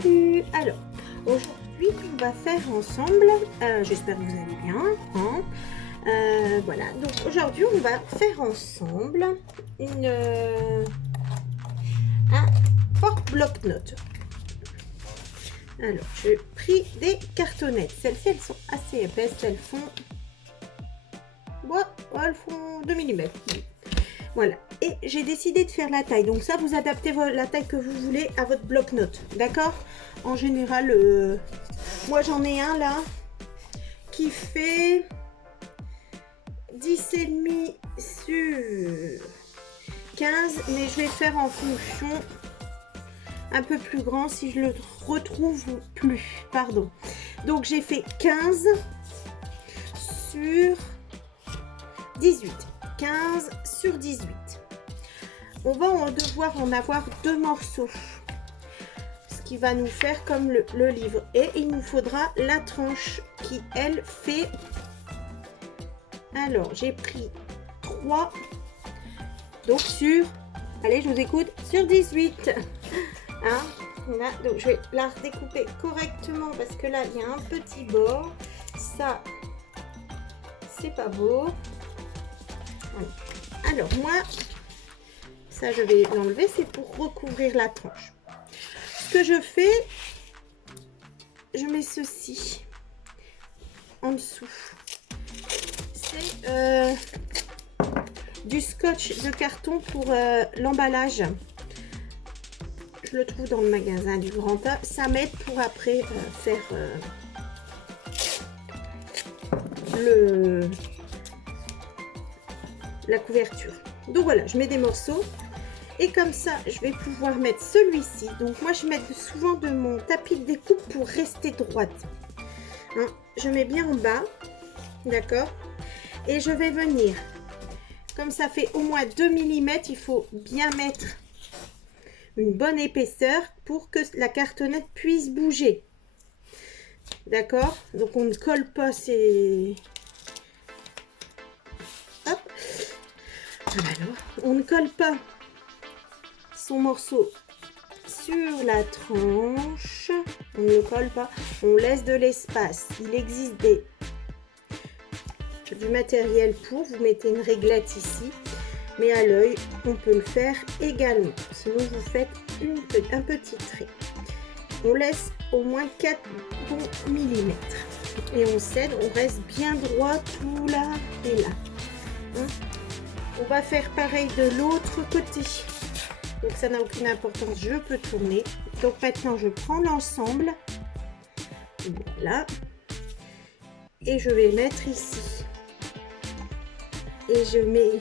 Salut! Alors, aujourd'hui, on va faire ensemble, j'espère que vous allez bien, hein. Voilà, donc aujourd'hui, on va faire ensemble un porte-bloc-notes. Alors, j'ai pris des cartonnettes. Celles-ci, elles sont assez épaisses, elles font 2 mm. Voilà, et j'ai décidé de faire la taille. Donc ça, vous adaptez la taille que vous voulez à votre bloc-notes, d'accord? En général, moi j'en ai un là qui fait 10,5 sur 15, mais je vais faire en fonction un peu plus grand si je le retrouve plus, pardon. Donc j'ai fait 15 sur 18. 15 sur 18. On va devoir en avoir 2 morceaux, ce qui va nous faire comme le livre, et il nous faudra la tranche qui elle fait, alors j'ai pris 3, donc sur, allez je vous écoute, sur 18, hein, là, donc je vais la redécouper correctement parce que là il y a un petit bord, ça c'est pas beau. Alors moi, ça je vais l'enlever, c'est pour recouvrir la tranche. Ce que je fais, je mets ceci en dessous. C'est du scotch de carton pour l'emballage. Je le trouve dans le magasin du Grand A. Ça m'aide pour après faire la couverture. Donc voilà, je mets des morceaux et comme ça je vais pouvoir mettre celui-ci. Donc moi je mets souvent de mon tapis de découpe pour rester droite, hein. Je mets bien en bas, d'accord, et je vais venir, comme ça fait au moins 2 mm, il faut bien mettre une bonne épaisseur pour que la cartonnette puisse bouger, d'accord. Donc on ne colle pas ces... Hop. Alors, on ne colle pas son morceau sur la tranche, on ne le colle pas, on laisse de l'espace. Il existe du matériel pour, vous mettez une réglette ici, mais à l'œil, on peut le faire également. Sinon, vous faites un petit trait. On laisse au moins 4 bons millimètres et on cède, on reste bien droit tout là et là, hein. On va faire pareil de l'autre côté. Donc ça n'a aucune importance, je peux tourner. Donc maintenant je prends l'ensemble. Voilà. Et je vais mettre ici. Et je mets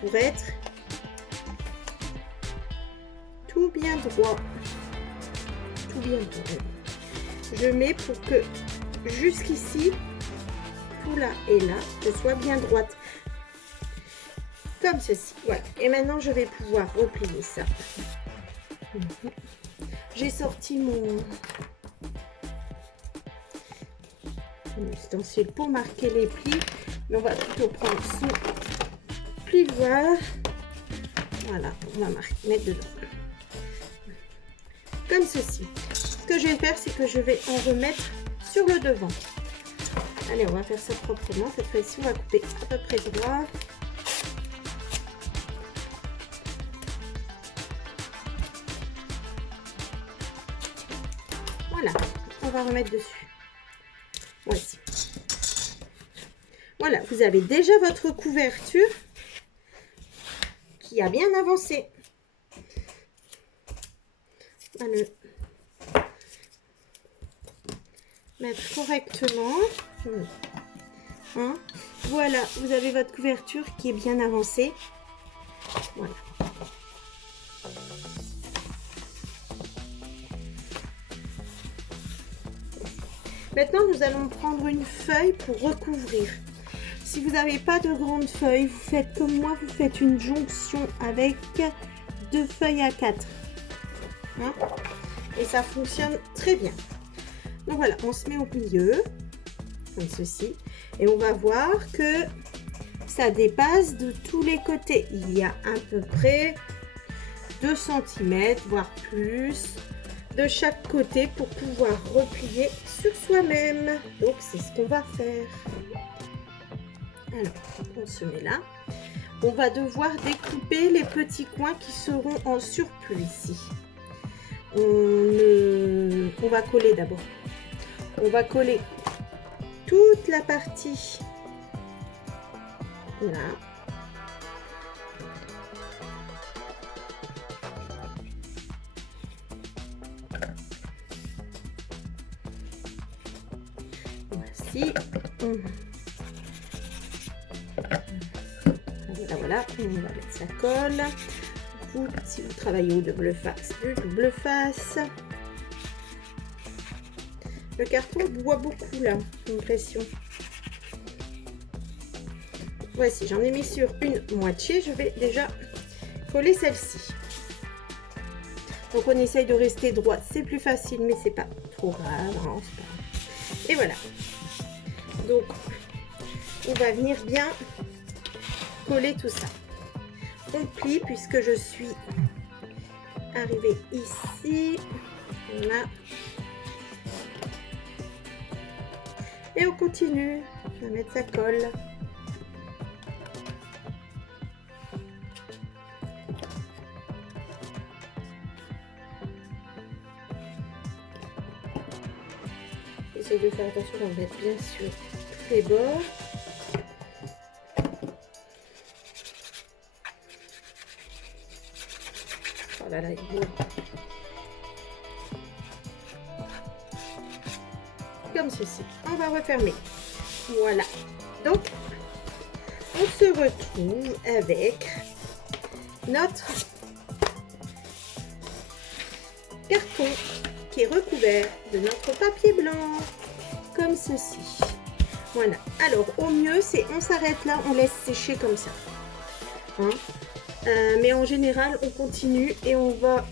pour être tout bien droit. Tout bien droit. Je mets pour que jusqu'ici, tout là et là, je sois bien droite. Comme ceci, voilà. Et maintenant je vais pouvoir replier ça. J'ai sorti mon ustensile pour marquer les plis, mais on va plutôt prendre son plioir. Voilà, on va mettre dedans comme ceci. Ce que je vais faire, c'est que je vais en remettre sur le devant. Allez, on va faire ça proprement. Cette fois-ci, on va couper à peu près droit. Voilà, on va remettre dessus. Voici. Voilà, vous avez déjà votre couverture qui a bien avancé. On va le mettre correctement. Hein? Voilà, vous avez votre couverture qui est bien avancée. Voilà. Maintenant, nous allons prendre une feuille pour recouvrir. Si vous n'avez pas de grande feuille, vous faites comme moi, vous faites une jonction avec 2 feuilles à 4. Hein? Et ça fonctionne très bien. Donc voilà, on se met au milieu, comme ceci. Et on va voir que ça dépasse de tous les côtés. Il y a à peu près 2 cm, voire plus, de chaque côté pour pouvoir replier sur soi-même. Donc c'est ce qu'on va faire. Alors on se met là. On va devoir découper les petits coins qui seront en surplus ici. On va coller d'abord. On va coller toute la partie là. Voici. Voilà, on va mettre ça colle. Vous, si vous travaillez au double face, du double face. Le carton boit beaucoup là, j'ai l'impression. Voici, j'en ai mis sur une moitié. Je vais déjà coller celle-ci. Donc on essaye de rester droit, c'est plus facile, mais c'est pas trop grave. Hein, et voilà. Donc on va venir bien coller tout ça. On plie puisque je suis arrivée ici. Voilà. Et on continue. Je vais mettre sa colle. J'essaie de faire attention d'en mettre bien sur tous les bords. Oh là là, il est beau. Comme ceci. On va refermer. Voilà. Donc, on se retrouve avec notre carton qui est recouvert de notre papier blanc. Comme ceci. Voilà. Alors, au mieux, c'est on s'arrête là, on laisse sécher comme ça. Hein? Mais en général, on continue et on va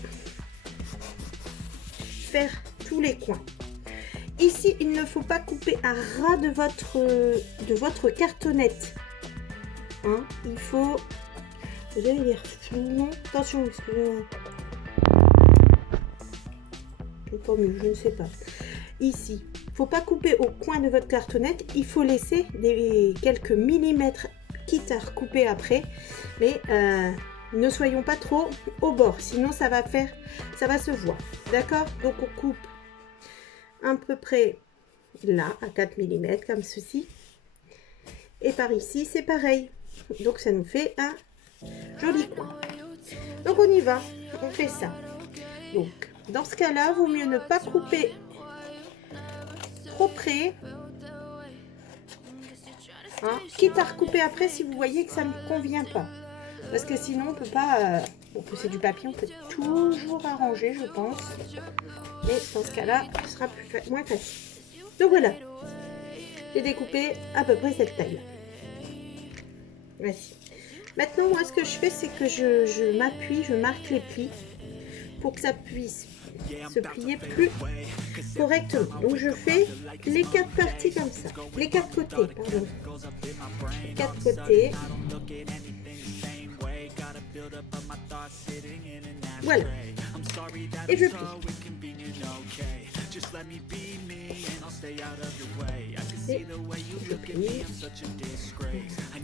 faire tous les coins. Ici, il ne faut pas couper à ras de votre cartonnette. Hein? Il faut... Vous allez lire non, attention, excusez-moi. Pas mieux, je ne sais pas. Ici, il ne faut pas couper au coin de votre cartonnette. Il faut laisser quelques millimètres, quitte à recouper après. Mais ne soyons pas trop au bord, sinon ça va se voir. D'accord? Donc on coupe à peu près là, à 4 mm, comme ceci. Et par ici, c'est pareil. Donc ça nous fait un joli coin. Donc on y va, on fait ça. Donc dans ce cas-là, vaut mieux ne pas couper trop près. Hein, quitte à recouper après si vous voyez que ça ne convient pas. Parce que sinon, on peut pas... c'est du papier, on peut toujours arranger, je pense. Mais dans ce cas-là, ce sera moins facile. Donc voilà. J'ai découpé à peu près cette taille. Voici. Maintenant, moi, ce que je fais, c'est que je m'appuie, je marque les plis pour que ça puisse se plier plus correctement. Donc je fais les 4 parties comme ça, les 4 côtés, pardon, les 4 côtés. Voilà, et je plie. Et je plie.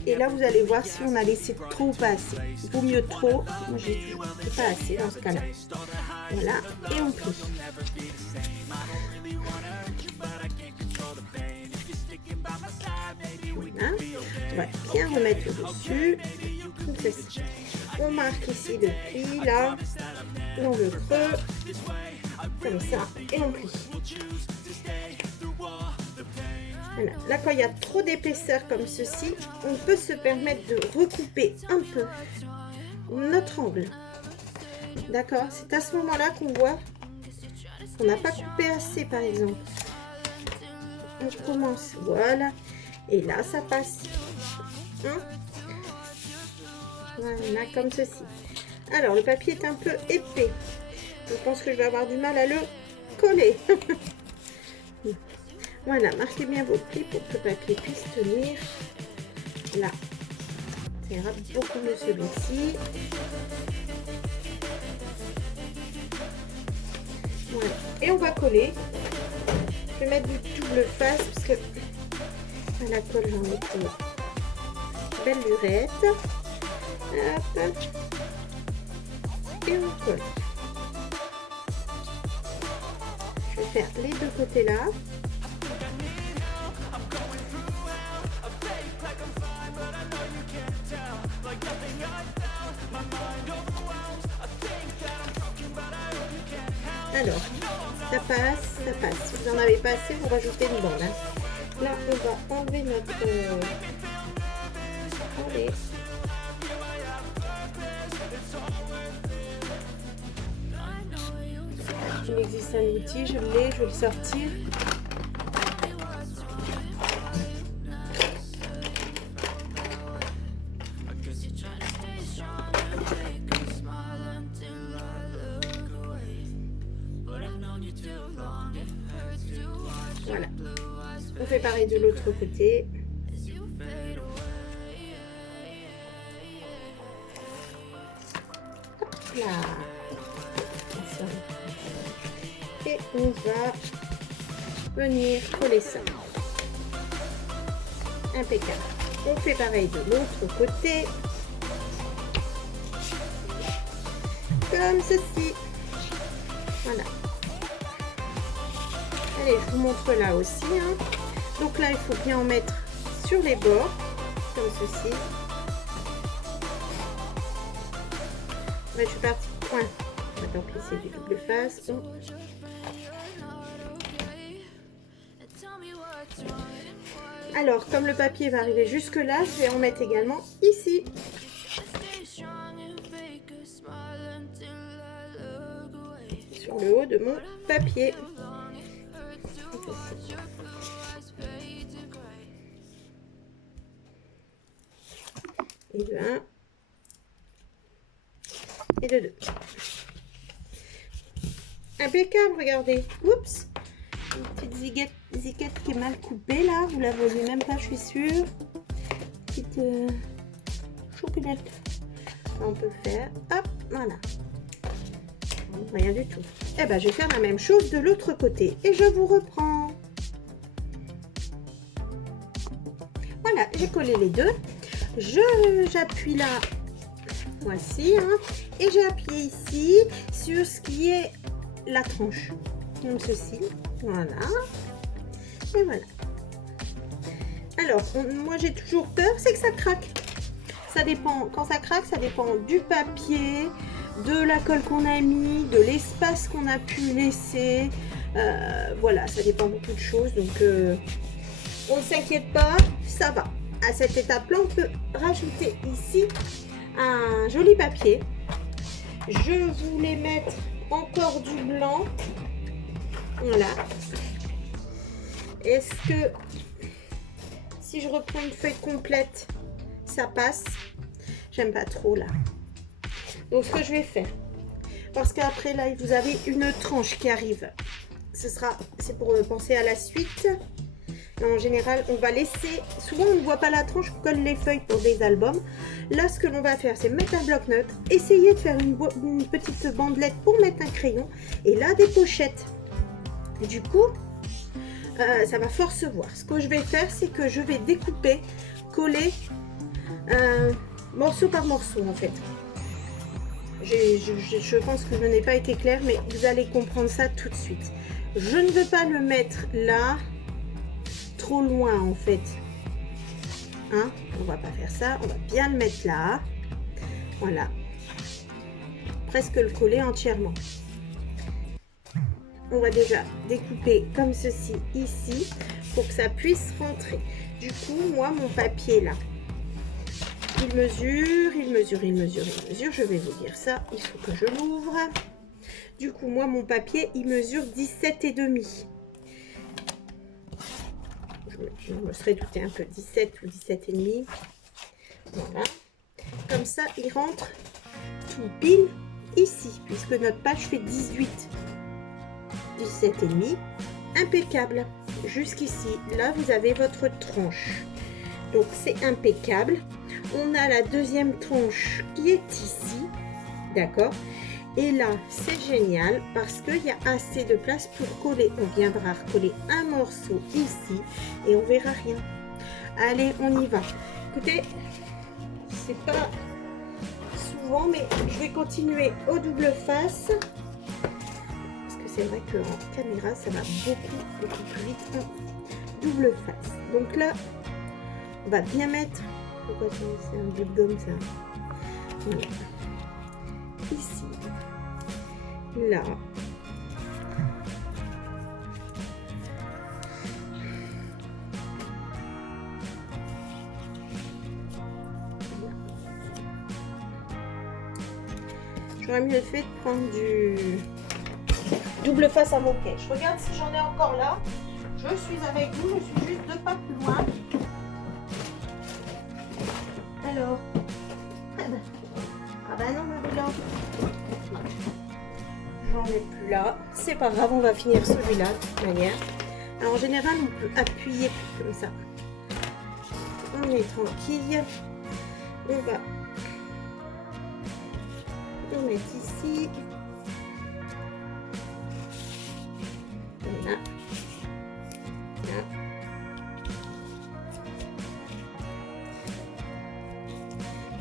Et là, vous allez voir si on a laissé trop ou pas assez. Il vaut mieux trop. Moi, j'ai toujours pas assez dans ce cas-là. Voilà, et on plie. Voilà. On va bien remettre dessus. On marque ici le pli, là, dans le creux, comme ça, et on plie. Voilà. Là, quand il y a trop d'épaisseur comme ceci, on peut se permettre de recouper un peu notre angle. D'accord? C'est à ce moment-là qu'on voit qu'on n'a pas coupé assez, par exemple. On commence, voilà. Et là, ça passe. Hein? Voilà, comme ceci. Alors, le papier est un peu épais. Je pense que je vais avoir du mal à le coller. Voilà, marquez bien vos plis pour que le papier puisse tenir. Là, ça ira beaucoup mieux celui-ci. Voilà. Et on va coller. Je vais mettre du double face parce que à la colle, j'en ai pour belle lurette. Hop. Et on colle. Je vais faire les deux côtés là. Alors, ça passe, ça passe. Si vous n'en avez pas assez, vous rajoutez une bande. Hein. Là, on va enlever notre... Allez. Il existe un outil, je l'ai, je vais le sortir. Voilà. On fait pareil de l'autre côté. Hop là. Et on va venir coller ça. Impeccable. On fait pareil de l'autre côté. Comme ceci. Voilà. Allez, je vous montre là aussi. Hein. Donc là, il faut bien en mettre sur les bords, comme ceci. Ouais, je suis partie point. Tant pis, c'est du double face. Donc. Alors, comme le papier va arriver jusque là, je vais en mettre également ici. Sur le haut de mon papier. Et de 1 et de 2. Impeccable, regardez. Oups, une petite ziguette qui est mal coupée là. Vous la voyez même pas, je suis sûre. Petite choupinette. On peut faire. Hop, voilà. Rien du tout. Et ben, je vais faire la même chose de l'autre côté et je vous reprends. Voilà, j'ai collé les deux. J'appuie là, voici, hein, et j'ai appuyé ici sur ce qui est la tranche, comme ceci, voilà, et voilà. Alors, moi j'ai toujours peur, c'est que ça craque. Ça dépend, quand ça craque, ça dépend du papier, de la colle qu'on a mis, de l'espace qu'on a pu laisser, voilà, ça dépend beaucoup de choses, donc on ne s'inquiète pas, ça va. À cette étape-là, on peut rajouter ici un joli papier. Je voulais mettre encore du blanc. Voilà. Est-ce que si je reprends une feuille complète, ça passe? J'aime pas trop là. Donc, ce que je vais faire, parce qu'après là, vous avez une tranche qui arrive. C'est pour penser à la suite. En général, on va laisser, souvent on ne voit pas la tranche, on colle les feuilles pour des albums. Là, ce que l'on va faire, c'est mettre un bloc-notes, essayer de faire une petite bandelette pour mettre un crayon, et là, des pochettes. Et du coup, ça va fort se voir. Ce que je vais faire, c'est que je vais découper, coller morceau par morceau, en fait. Je pense que je n'ai pas été claire, mais vous allez comprendre ça tout de suite. Je ne veux pas le mettre là, trop loin en fait, hein, on va pas faire ça, on va bien le mettre là, voilà, presque le coller entièrement. On va déjà découper comme ceci ici pour que ça puisse rentrer. Du coup, moi mon papier là, il mesure, je vais vous dire ça, il faut que je l'ouvre. Du coup, moi mon papier il mesure 17,5. Je me serais douté un peu, 17 ou 17,5. Voilà. Comme ça, il rentre tout pile ici, puisque notre page fait 18. 17,5. Impeccable. Jusqu'ici, là, vous avez votre tranche. Donc, c'est impeccable. On a la deuxième tranche qui est ici. D'accord. Et là, c'est génial parce qu'il y a assez de place pour coller. On viendra recoller un morceau ici et on verra rien. Allez, on y va. Écoutez, c'est pas souvent, mais je vais continuer au double face. Parce que c'est vrai qu'en caméra, ça va beaucoup plus vite en double face. Donc là, on va bien mettre... Pourquoi c'est un bout de gomme ça? Voilà. Ici. Là. J'aurais mieux fait de prendre du double face à moquette. Je regarde si j'en ai encore là. Je suis avec vous, je suis juste 2 pas plus loin. Alors. Ah bah non, Marie-Laure. J'en ai plus là. C'est pas grave, on va finir celui-là de toute manière. Alors en général, on peut appuyer comme ça. On est tranquille. On va mettre ici. Voilà. Là.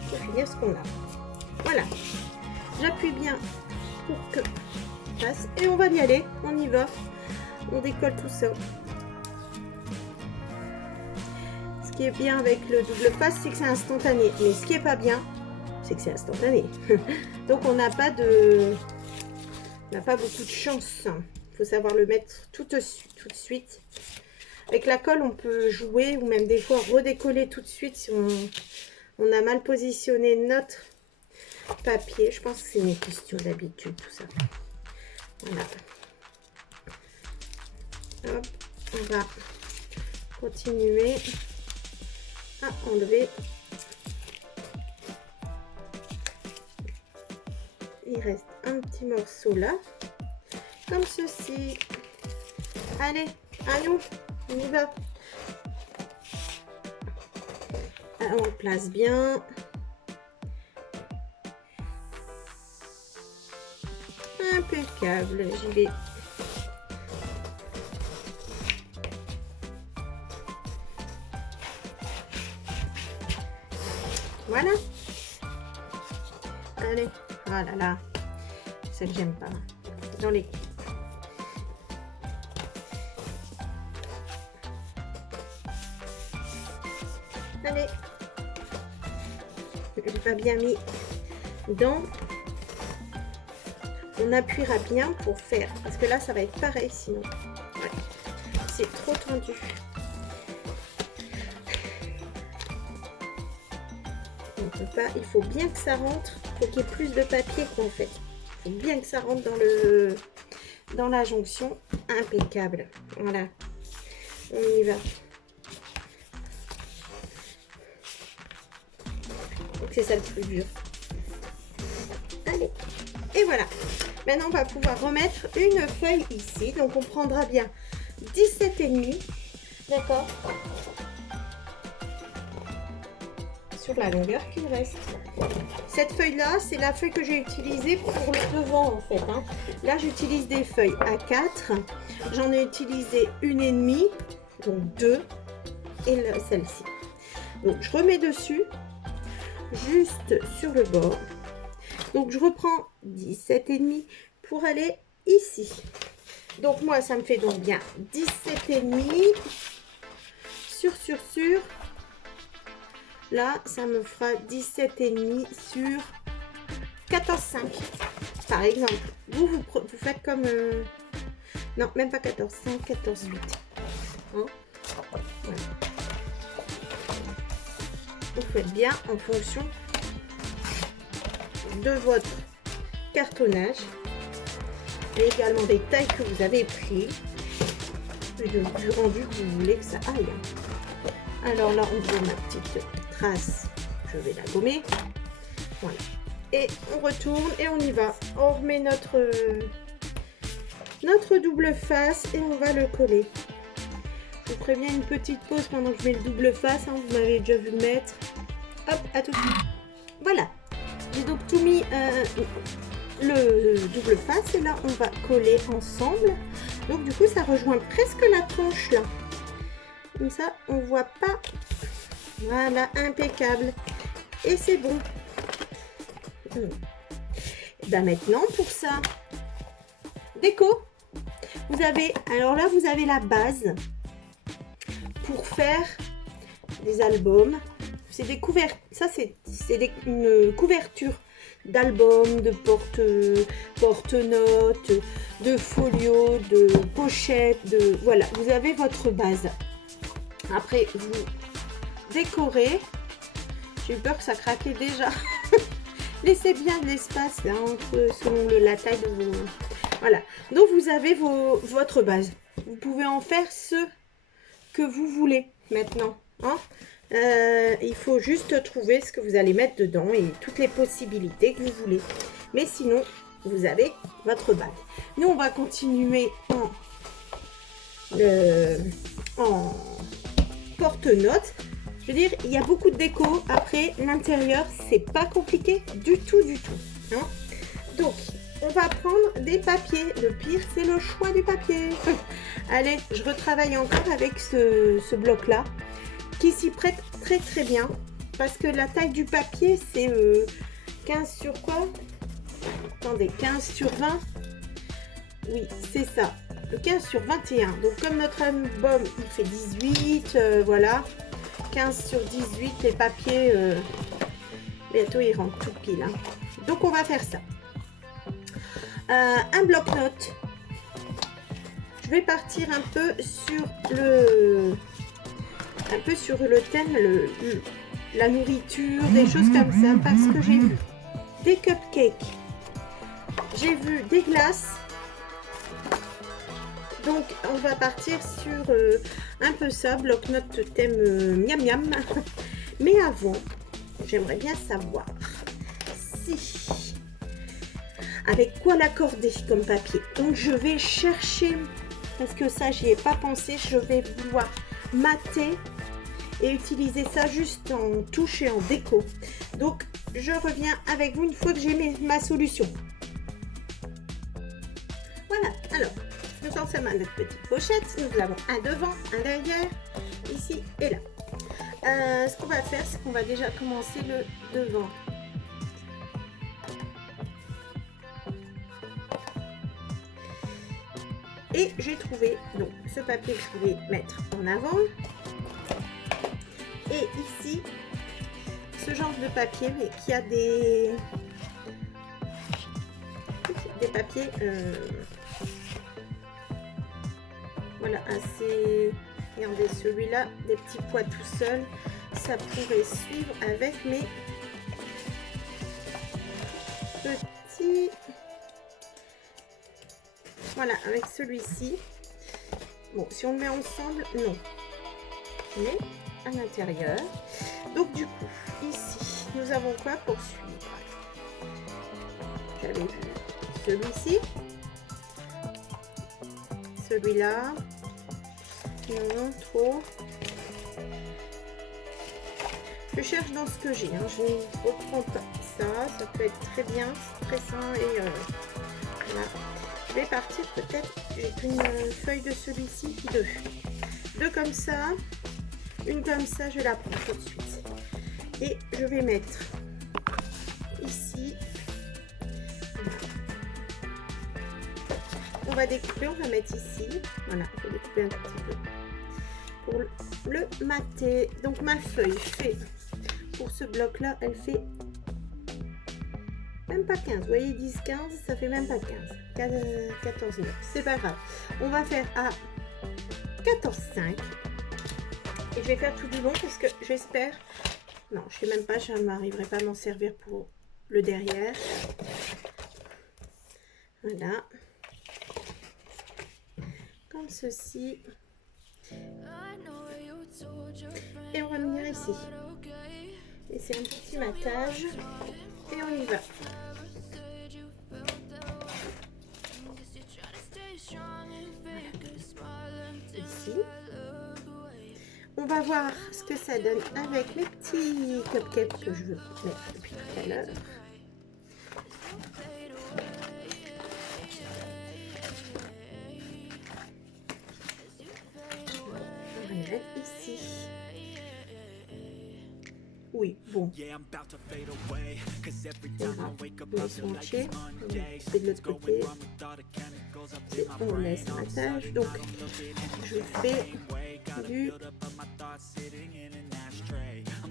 Pour finir ce qu'on a. Voilà. J'appuie bien pour que ça passe. Et on va y aller. On y va. On décolle tout ça. Ce qui est bien avec le double face, c'est que c'est instantané. Mais ce qui est pas bien, c'est que c'est instantané. Donc on n'a pas beaucoup de chance. Il faut savoir le mettre tout de suite. Avec la colle, on peut jouer ou même des fois redécoller tout de suite si on a mal positionné notre papier. Je pense que c'est une question d'habitude tout ça. Voilà. Hop, on va continuer à enlever. Il reste un petit morceau là, comme ceci. Allez, à nous, on y va. Alors, on le place bien. Impeccable, j'y vais. Voilà. Allez. Oh là là. Celle que j'aime pas. Dans les... Allez. Je l'ai pas bien mis dans... On appuiera bien pour faire. Parce que là, ça va être pareil sinon. Ouais. C'est trop tendu. On peut pas. Il faut bien que ça rentre. Il faut qu'il y ait plus de papier qu'en fait. Il faut bien que ça rentre dans la jonction. Impeccable. Voilà. On y va. Donc c'est ça le plus dur. Allez. Et voilà. Maintenant, on va pouvoir remettre une feuille ici. Donc, on prendra bien 17,5. D'accord? Sur la longueur qu'il reste. Cette feuille-là, c'est la feuille que j'ai utilisée pour le devant, en fait. Hein. Là, j'utilise des feuilles A4. J'en ai utilisé 1,5, donc 2. Et celle-ci. Donc, je remets dessus, juste sur le bord. Donc, je reprends 17,5 pour aller ici. Donc, moi, ça me fait donc bien 17,5 sur. Là, ça me fera 17,5 sur 14,5. Par exemple, vous faites comme... non, même pas 14,5, 14,8. Hein? Voilà. Vous faites bien en fonction de votre cartonnage et également des tailles que vous avez pris et du rendu que vous voulez que ça aille. Alors là, on voit ma petite trace, je vais la gommer. Voilà. Et on retourne et on y va. On remet notre double face et on va le coller. Je vous préviens une petite pause pendant que je mets le double face. Hein, vous m'avez déjà vu le mettre. Hop, à tout de suite. Voilà. J'ai donc tout mis le double face et là on va coller ensemble. Donc du coup ça rejoint presque la tranche là. Comme ça on voit pas. Voilà, impeccable. Et c'est bon. Ben maintenant pour ça, déco. Vous avez, alors là vous avez la base pour faire des albums. C'est des couvertures, ça c'est une couverture d'albums, de porte-notes, de folios, de pochettes, de voilà, vous avez votre base. Après vous décorez. J'ai eu peur que ça craquait déjà. Laissez bien de l'espace là entre selon la taille de vos. Voilà. Donc vous avez votre base. Vous pouvez en faire ce que vous voulez maintenant. Hein. Il faut juste trouver ce que vous allez mettre dedans et toutes les possibilités que vous voulez. Mais sinon, vous avez votre base. Nous, on va continuer en porte-notes. Je veux dire, il y a beaucoup de déco. Après, l'intérieur, c'est pas compliqué du tout, hein. Donc, on va prendre des papiers. Le pire, c'est le choix du papier. Allez, je retravaille encore avec ce bloc-là, qui s'y prête très très bien. Parce que la taille du papier, c'est 15 sur quoi? Attendez, 15 sur 20. Oui, c'est ça. 15 sur 21. Donc, comme notre album, il fait 18, voilà. 15 sur 18, les papiers, bientôt ils rentrent tout pile. Hein. Donc on va faire ça. Un bloc-notes. Je vais partir un peu sur le thème, la nourriture, des choses comme ça, parce que j'ai vu des cupcakes, j'ai vu des glaces. Donc on va partir sur un peu ça, bloc-notes thème miam miam. Mais avant, j'aimerais bien savoir si avec quoi l'accorder comme papier. Donc je vais chercher, parce que ça j'y ai pas pensé, je vais vouloir mater et utiliser ça juste en touche et en déco. Donc je reviens avec vous une fois que j'ai ma solution. Voilà, alors nous en sommes à notre petite pochette. Nous avons un devant, un derrière, ici et là. Ce qu'on va faire, c'est qu'on va déjà commencer le devant. Et j'ai trouvé donc ce papier que je voulais mettre en avant. Et ici, ce genre de papier, mais qui a des papiers... voilà, assez... Regardez, celui-là, des petits pois tout seul, ça pourrait suivre avec mes petits... Voilà, avec celui-ci. Bon, si on le met ensemble, non. Mais à l'intérieur. Donc, du coup, ici, nous avons quoi pour suivre? J'avais vu celui-ci. Celui-là. Non, trop. Je cherche dans ce que j'ai. Hein. Je ne reprends pas ça. Ça peut être très bien, très sain et voilà. Je vais partir peut-être. J'ai une feuille de celui-ci, deux comme ça, une comme ça. Je la prends tout de suite et je vais mettre ici. On va découper, on va mettre ici. Voilà, on va découper un petit peu pour le mater. Donc ma feuille fait, pour ce bloc là, elle fait même pas 15. Vous voyez, 10, 15, ça fait même pas 15. 14, 9. C'est pas grave. On va faire à 14, 5. Et je vais faire tout du long parce que j'espère... Non, je sais même pas, je n'arriverai pas à m'en servir pour le derrière. Voilà. Comme ceci. Et on va venir ici. Et c'est un petit matage. Et on y va. Ici. On va voir ce que ça donne avec mes petits cupcakes que je veux mettre depuis tout à l'heure. ici. Oui, bon. Ils sont entiers. C'est de l'autre côté. On laisse un attache. Donc, je fais du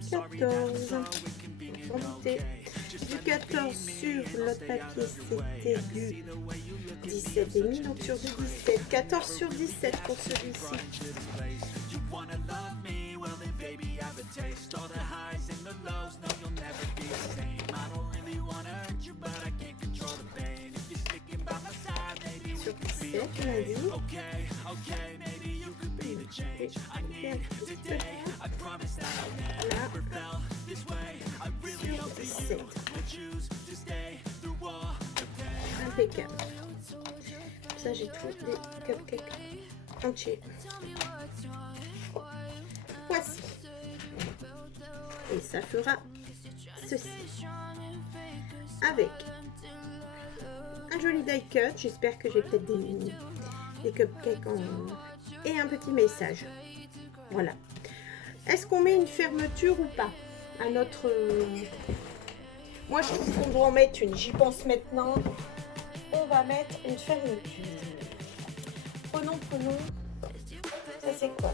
14. Du 14 sur l'autre papier, c'était du 17,5. Donc, sur du 17. 14 sur 17 pour celui-ci. Sur 17, on a dit. Là, sur 17. Impeccable. Ça, j'ai tout des cupcakes entiers. Voici. Et ça fera ceci. Avec un joli die cut. J'espère que j'ai peut-être des cupcakes et un petit message. Voilà. Est-ce qu'on met une fermeture ou pas à notre... Moi, je trouve qu'on doit en mettre une. J'y pense maintenant. On va mettre une fermeture. Prenons. Ça, c'est quoi?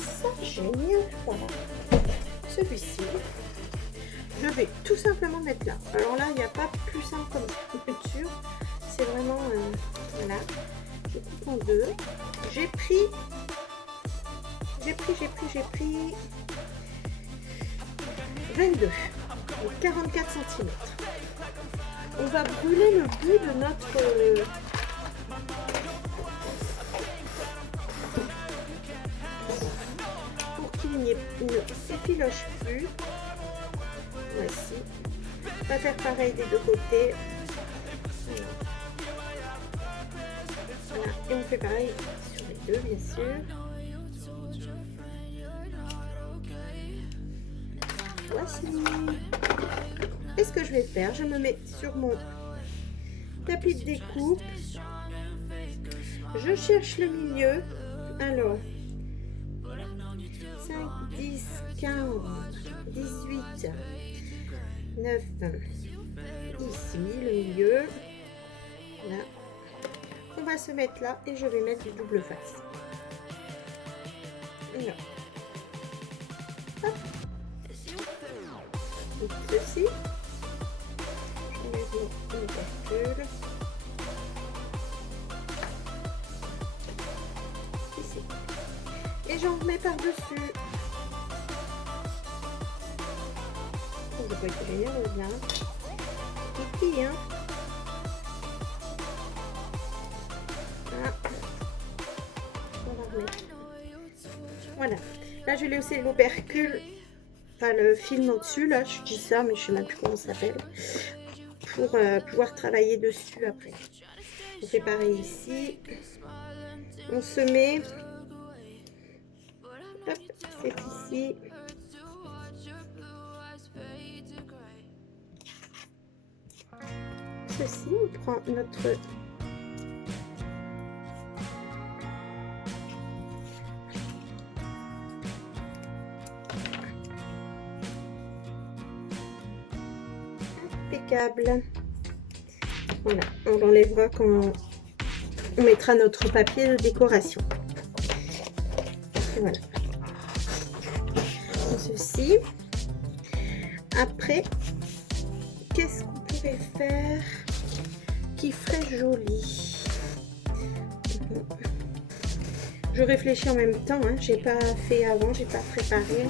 Ça, génial. Voilà. Celui-ci, je vais tout simplement mettre là. Alors là, il n'y a pas plus simple comme fermeture. C'est vraiment... voilà. Je coupe en deux. J'ai pris 22, donc 44 cm. On va brûler le bout de notre pour qu'il ne s'effiloche plus. Voici. On va faire pareil des deux côtés. Voilà. Et on fait pareil sur les deux, bien sûr. Voici. Et ce que je vais faire, je me mets sur mon tapis de découpe. Je cherche le milieu. Alors, 5, 10, 15, 18, 9, ici, le milieu. Là. On va se mettre là et je vais mettre du double face. Là. Hop. Donc ceci. Je mets mon ouverture. Ici. Et j'en remets par-dessus. Je peux être généreux bien. Et puis, hein. Voilà, là je vais laisser l'opercule, enfin le film au-dessus, là je dis ça mais je sais même plus comment ça s'appelle, pour pouvoir travailler dessus après. On fait pareil ici, on se met, hop, c'est ici, ceci, on prend notre... impeccable. Voilà, on l'enlèvera quand on mettra notre papier de décoration. Et voilà. Ceci. Après, qu'est-ce qu'on pourrait faire qui ferait joli? Je réfléchis en même temps, hein. J'ai pas fait avant, j'ai pas préparé.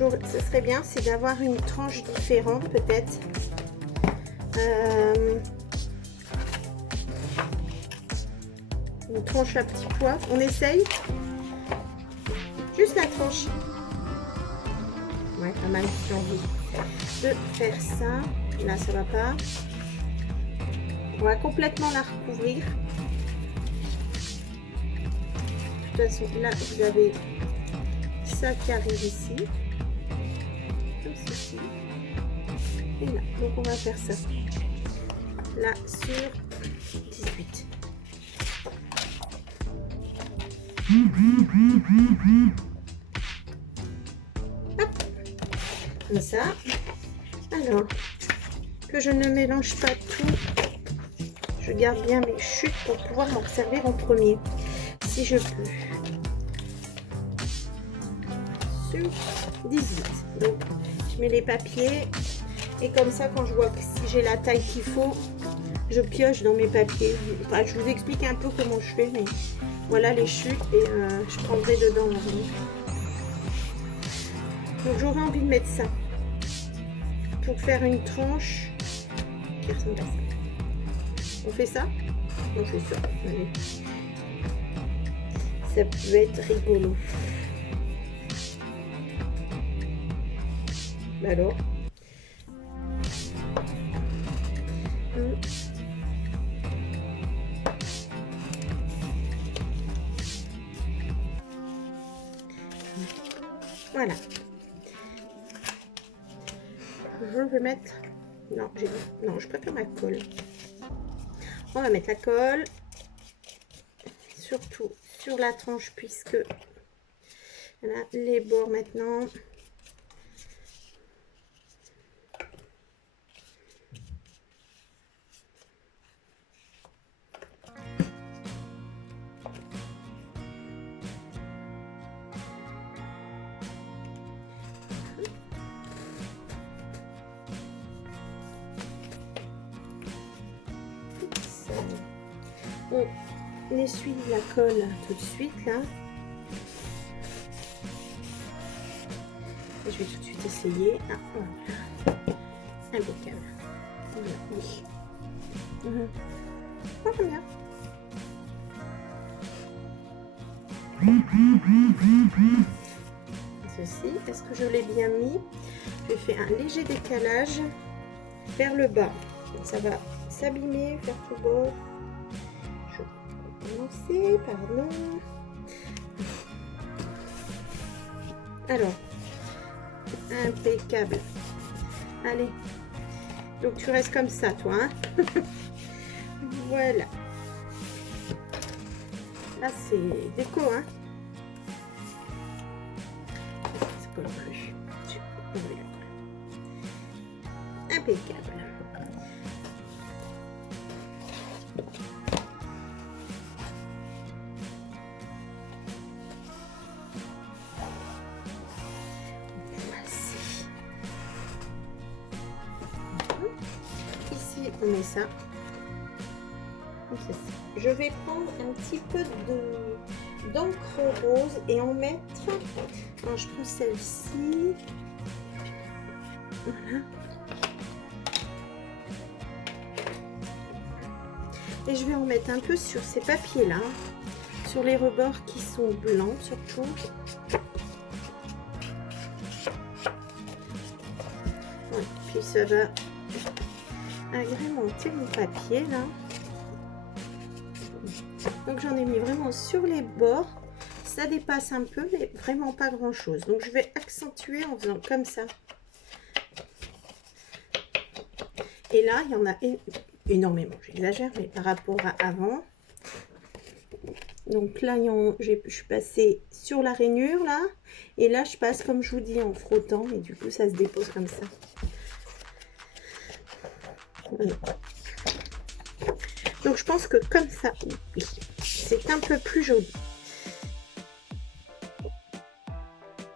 Ce serait bien, c'est d'avoir une tranche différente peut-être. Une tranche à petit pois. On essaye. Juste la tranche. Ouais, pas mal. J'ai envie de faire ça. Là, ça va pas. On va complètement la recouvrir. De toute façon, là, vous avez ça qui arrive ici. Comme ceci. Et là. Donc, on va faire ça. Là, sur 17. Hop, comme ça. Alors, que je ne mélange pas tout, je garde bien mes chutes pour pouvoir m'en servir en premier, si je peux. Sur 18. Donc, je mets les papiers et comme ça, quand je vois que si j'ai la taille qu'il faut, je pioche dans mes papiers. Enfin, je vous explique un peu comment je fais, mais voilà les chutes et je prendrai dedans. Donc, j'aurais envie de mettre ça pour faire une tranche qui ressemble à ça. On fait ça? On fait ça. Allez. Ça peut être rigolo. Alors, voilà. Je vais mettre... Non, non, je préfère ma colle. On va mettre la colle, surtout sur la tranche, puisque voilà, les bords maintenant. On essuie la colle tout de suite là. Et je vais tout de suite essayer. Ah, voilà. Impeccable. Voilà, oui. Oh, j'aime bien. Ceci, est-ce que je l'ai bien mis? Je vais faire un léger décalage vers le bas. Donc, ça va s'abîmer, faire tout beau. Commencer, pardon. Alors, impeccable. Allez, donc tu restes comme ça, toi. Hein. Voilà. Là, c'est déco, hein. Ça colle plus. Impeccable. On met ça. Je vais prendre un petit peu d'encre rose et en mettre. Alors, je prends celle-ci. Voilà. Et je vais en mettre un peu sur ces papiers-là, sur les rebords qui sont blancs surtout. Ouais, puis ça va agrémenter mon papier là. Donc j'en ai mis vraiment sur les bords, ça dépasse un peu mais vraiment pas grand chose, donc je vais accentuer en faisant comme ça. Et là il y en a énormément, j'exagère mais par rapport à avant. Donc là je suis passée sur la rainure là, et là je passe comme je vous dis en frottant, et du coup ça se dépose comme ça. Voilà. Donc je pense que comme ça, oui, c'est un peu plus joli.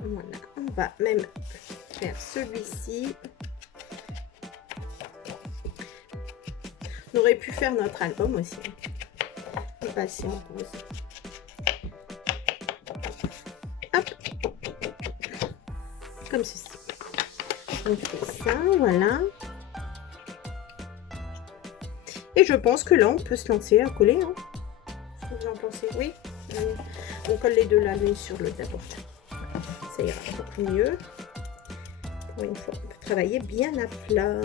Voilà, on va même faire celui-ci. On aurait pu faire notre album aussi. On va passer en pause. Hop, comme ceci. On fait ça, voilà. Et je pense que là, on peut se lancer à coller. Hein. Qu'est-ce que vous en pensez? Oui. On colle les deux là, l'une sur l'autre d'abord. Ça ira beaucoup mieux. Pour une fois, on peut travailler bien à plat.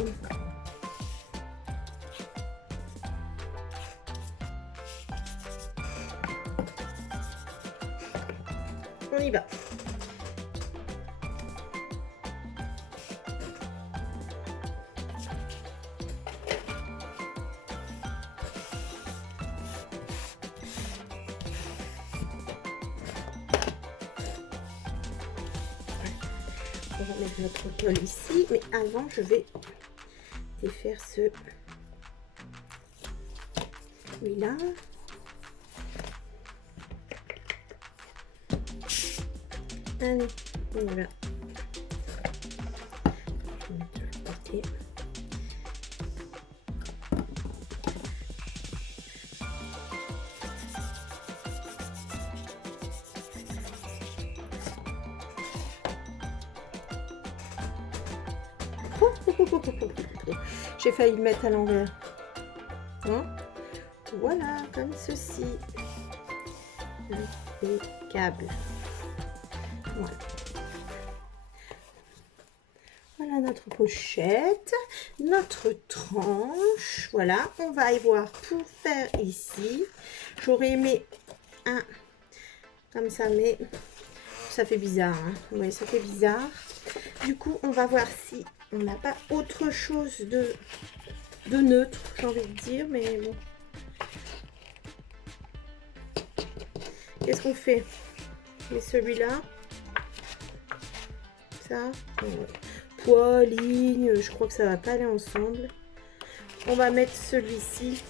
On y va. On va mettre notre colle ici, mais avant je vais défaire celui-là. Allez, voilà. Je vais mettre de l'autre côté. J'ai failli le mettre à l'envers. Hein? Voilà, comme ceci. Impeccable. Voilà. Voilà notre pochette, notre tranche. Voilà, on va y voir pour faire ici. J'aurais aimé un comme ça, mais ça fait bizarre. Hein? Oui, ça fait bizarre. Du coup, on va voir si on n'a pas autre chose de neutre, j'ai envie de dire, mais bon. Qu'est-ce qu'on fait? Mais celui-là, ça, poids, ligne, je crois que ça va pas aller ensemble. On va mettre celui-ci.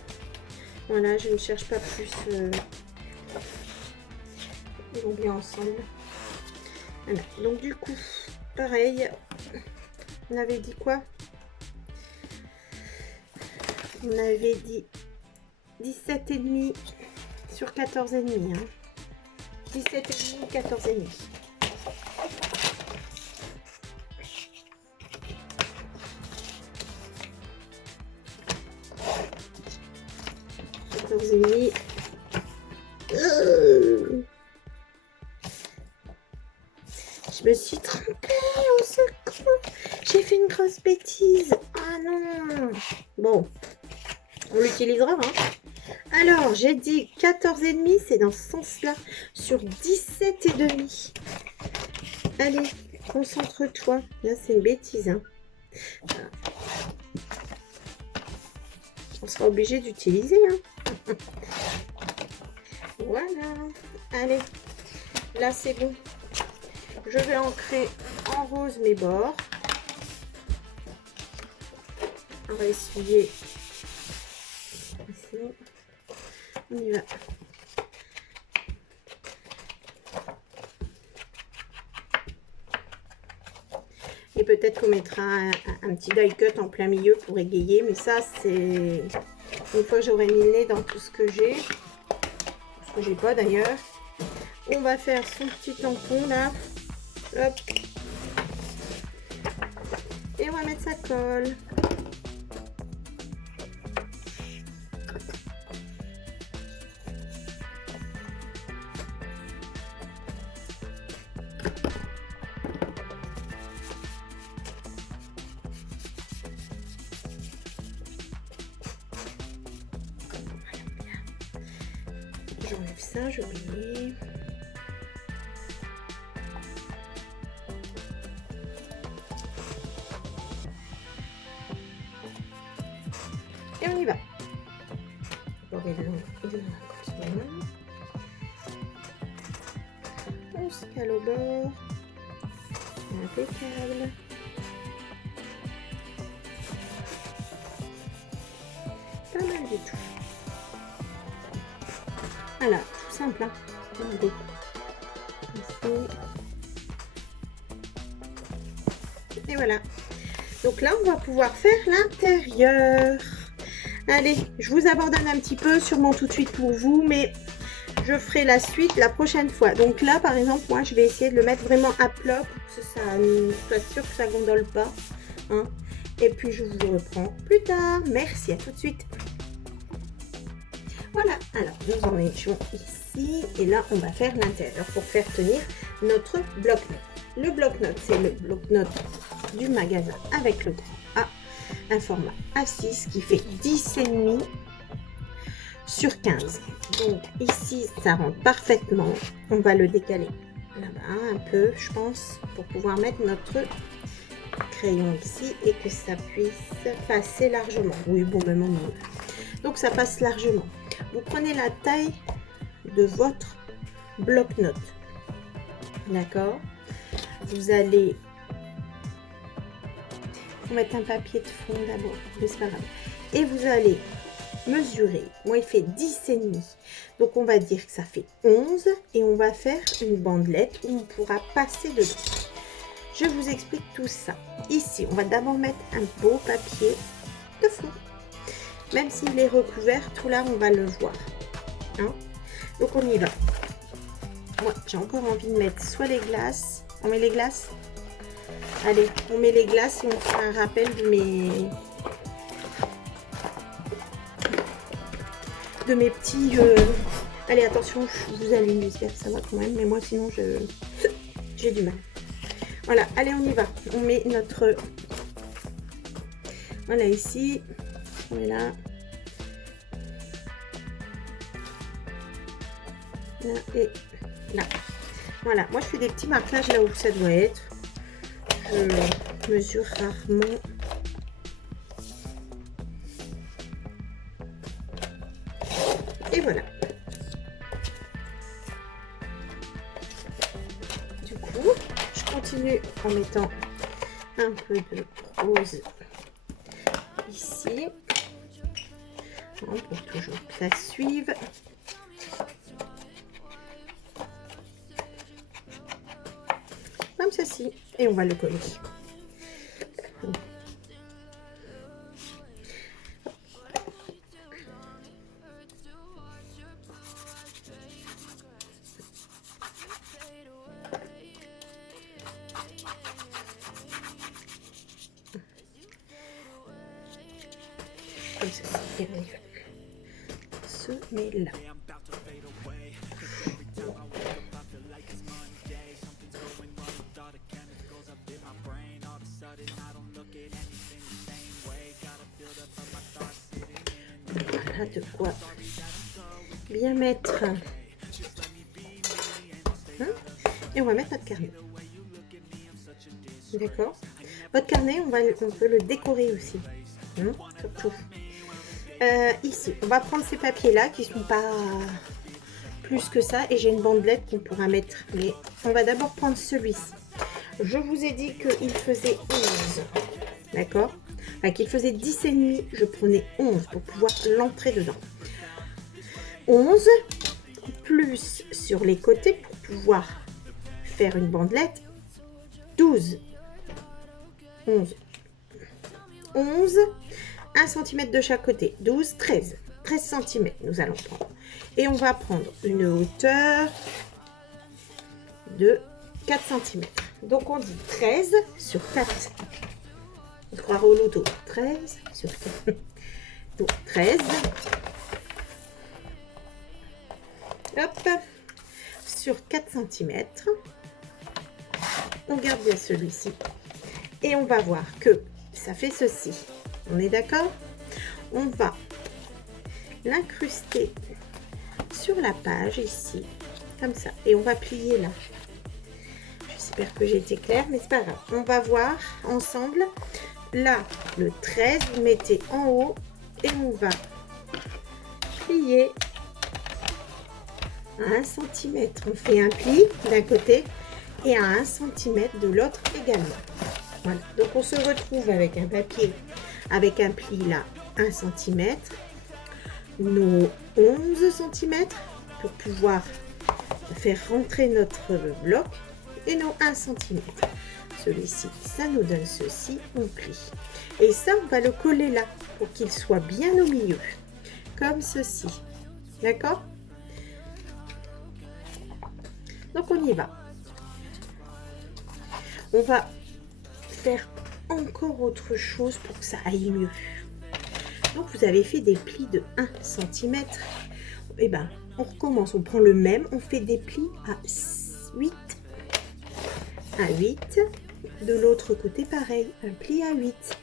Voilà, je ne cherche pas plus. Ils vont bien ensemble. Voilà. Donc du coup, pareil. On avait dit quoi? On avait dit 17,5 sur 14,5. Hein. 17,5, 14,5. Je me suis trompée, au secours. J'ai fait une grosse bêtise. Ah non. Bon, on l'utilisera. Hein. Alors, j'ai dit 14,5, c'est dans ce sens-là, sur 17,5. Allez, concentre-toi. Là, c'est une bêtise. Hein. On sera obligé d'utiliser. Hein. Voilà. Allez, là, c'est bon. Je vais ancrer en rose mes bords. On va essuyer. Ici. On y va. Et peut-être qu'on mettra un petit die cut en plein milieu pour égayer. Mais ça, c'est une fois que j'aurai mis le nez dans tout ce que j'ai. Ce que j'ai pas d'ailleurs. On va faire son petit tampon là. Hop. Et on va mettre sa colle. J'enlève ça, j'ai oublié. Et on y va. On se cale au bord. Impeccable. Pas mal du tout. Voilà, tout simple. Hein. Ici. Et voilà. Donc là, on va pouvoir faire l'intérieur. Allez, je vous abandonne un petit peu, sûrement tout de suite pour vous, mais je ferai la suite la prochaine fois. Donc là, par exemple, moi, je vais essayer de le mettre vraiment à plat pour que ça soit sûr que ça gondole pas. Hein. Et puis, je vous reprends plus tard. Merci, à tout de suite. Voilà, alors nous en étions ici. Et là, on va faire l'intérieur pour faire tenir notre bloc-notes. Le bloc-notes, c'est le bloc-notes du magasin avec le grand A. Un format A6 qui fait 10,5 sur 15. Donc ici, ça rentre parfaitement. On va le décaler là-bas un peu, je pense, pour pouvoir mettre notre crayon ici et que ça puisse passer largement. Oui, bon, même en mieux. Donc ça passe largement. Vous prenez la taille de votre bloc-notes. D'accord? Vous allez On va mettre un papier de fond d'abord, mais c'est pas grave. Et vous allez mesurer. Moi, il fait 10,5. Donc, on va dire que ça fait 11. Et on va faire une bandelette où on pourra passer dedans. Je vous explique tout ça. Ici, on va d'abord mettre un beau papier de fond. Même s'il est recouvert, tout là, on va le voir. Hein? Donc, on y va. Moi, j'ai encore envie de mettre soit les glaces. On met les glaces? Allez, on met les glaces et on fera un rappel de mes petits... Allez, attention, vous allez j'espère que ça va quand même. Mais moi, sinon, j'ai du mal. Voilà, allez, on y va. On met notre... Voilà, ici. On met là. Là et là. Voilà, moi, je fais des petits marquages là où ça doit être. Je mesure rarement. Et voilà. Du coup, je continue en mettant un peu de rose ici. Pour toujours que ça suive. Comme ceci. Et on va le coller. Comme ceci. Et on y va. Se met là. Voilà de quoi bien mettre. Hein? Et on va mettre notre carnet. D'accord. Votre carnet, on peut le décorer aussi. Hein? Surtout. Ici, on va prendre ces papiers-là qui sont pas plus que ça. Et j'ai une bandelette qu'on pourra mettre. Mais on va d'abord prendre celui-ci. Je vous ai dit qu'il faisait 11. D'accord? Enfin, qu'il faisait 10,5. Je prenais 11 pour pouvoir l'entrer dedans. 11 plus sur les côtés pour pouvoir faire une bandelette. 12. 11. 1 cm de chaque côté. 12, 13. 13 cm nous allons prendre. Et on va prendre une hauteur de 4 cm. Donc on dit 13 sur 4. On se croira au loto. 13 sur 4. Donc 13. Hop. Sur 4 cm. On garde bien celui-ci. Et on va voir que ça fait ceci. On est d'accord? On va l'incruster sur la page ici. Comme ça. Et on va plier là. J'espère que j'ai été claire, mais c'est pas grave. On va voir ensemble. Là, le 13, vous mettez en haut et on va plier à 1 cm. On fait un pli d'un côté et à 1 cm de l'autre également. Voilà. Donc, on se retrouve avec un papier, avec un pli là, 1 cm, nos 11 cm pour pouvoir faire rentrer notre bloc et nos 1 cm. Celui-ci, ça nous donne ceci, on plie. Et ça, on va le coller là pour qu'il soit bien au milieu, comme ceci. D'accord? Donc, on y va. On va faire encore autre chose pour que ça aille mieux. Donc, vous avez fait des plis de 1 cm. Et ben, on recommence. On prend le même. On fait des plis à 8. À 8. De l'autre côté, pareil, un pli à 8.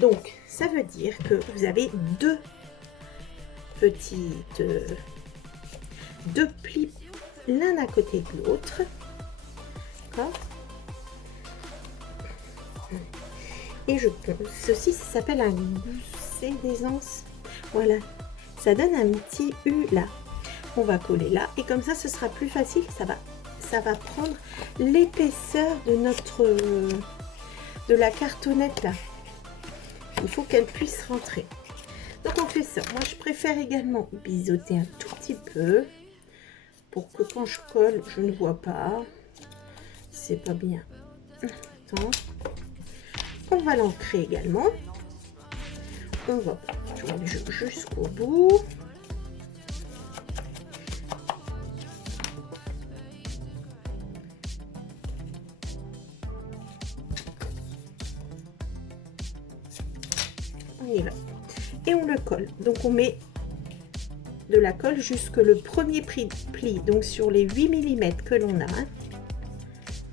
Donc, ça veut dire que vous avez deux plis l'un à côté de l'autre. D'accord? Et je pense, ceci, ça s'appelle un gousset d'aisance. Voilà, ça donne un petit U là. On va coller là et comme ça, ce sera plus facile. Ça va prendre l'épaisseur de de la cartonnette là. Il faut qu'elle puisse rentrer. Donc on fait ça. Moi je préfère également biseauter un tout petit peu pour que quand je colle, je ne vois pas. C'est pas bien. Attends. On va l'ancrer également. On va jusqu'au bout. On y va. Et on le colle. Donc on met de la colle jusque le premier pli, donc sur les 8 mm que l'on a. Hein.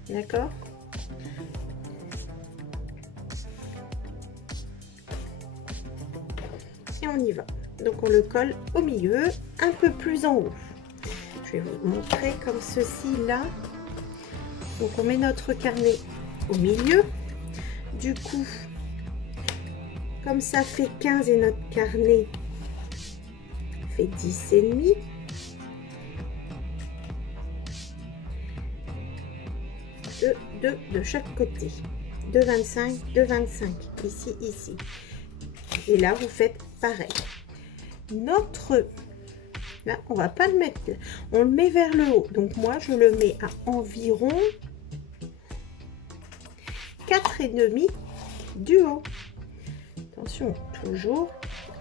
D'accord? Et on y va. Donc on le colle au milieu, un peu plus en haut. Je vais vous montrer comme ceci là. Donc on met notre carnet au milieu. Du coup, comme ça fait 15 et notre carnet fait 10 et demi. De chaque côté. 2,25, 2,25. Ici, ici. Et là, vous faites pareil. Notre... Là, on va pas le mettre. On le met vers le haut. Donc moi, je le mets à environ 4,5 du haut. Attention, toujours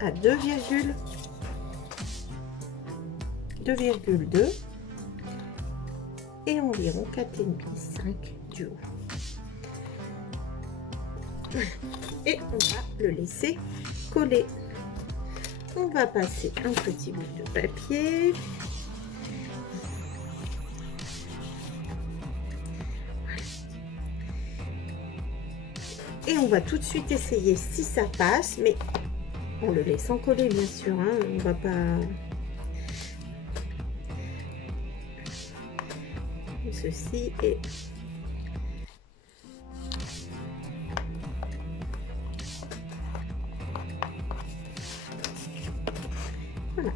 à 2,2 et environ 4,5, 5 du haut. Et on va le laisser coller. On va passer un petit bout de papier. Et on va tout de suite essayer si ça passe, mais on le laisse en coller bien sûr, hein, on va pas... Ceci est... Voilà.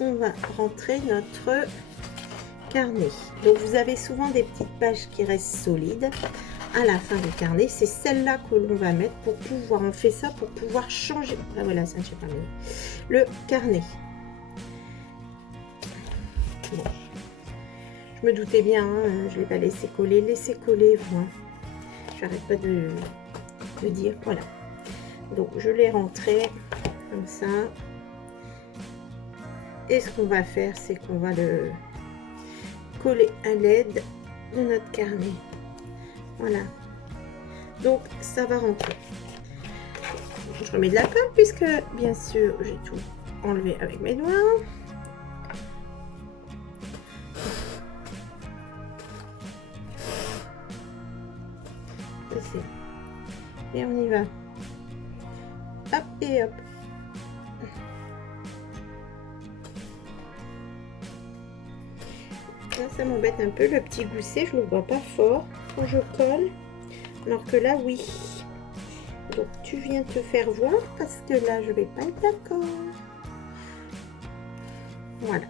On va rentrer notre carnet. Donc vous avez souvent des petites pages qui restent solides à la fin du carnet. C'est celle-là que l'on va mettre pour pouvoir, on fait ça pour pouvoir changer. Ah voilà, ça ne sais pas mis. Le carnet. Bon. Je me doutais bien, hein, je ne l'ai pas laissé coller. Laissez coller, moi. J'arrête pas de dire, voilà. Donc je l'ai rentré comme ça. Et ce qu'on va faire, c'est qu'on va le coller à l'aide de notre carnet. Voilà. Donc ça va rentrer. Je remets de la colle puisque bien sûr j'ai tout enlevé avec mes doigts. Et on y va. Hop et hop. Là, ça m'embête un peu, le petit gousset, je ne le vois pas fort quand je colle. Alors que là, oui. Donc, tu viens te faire voir parce que là, je vais pas être d'accord. Voilà.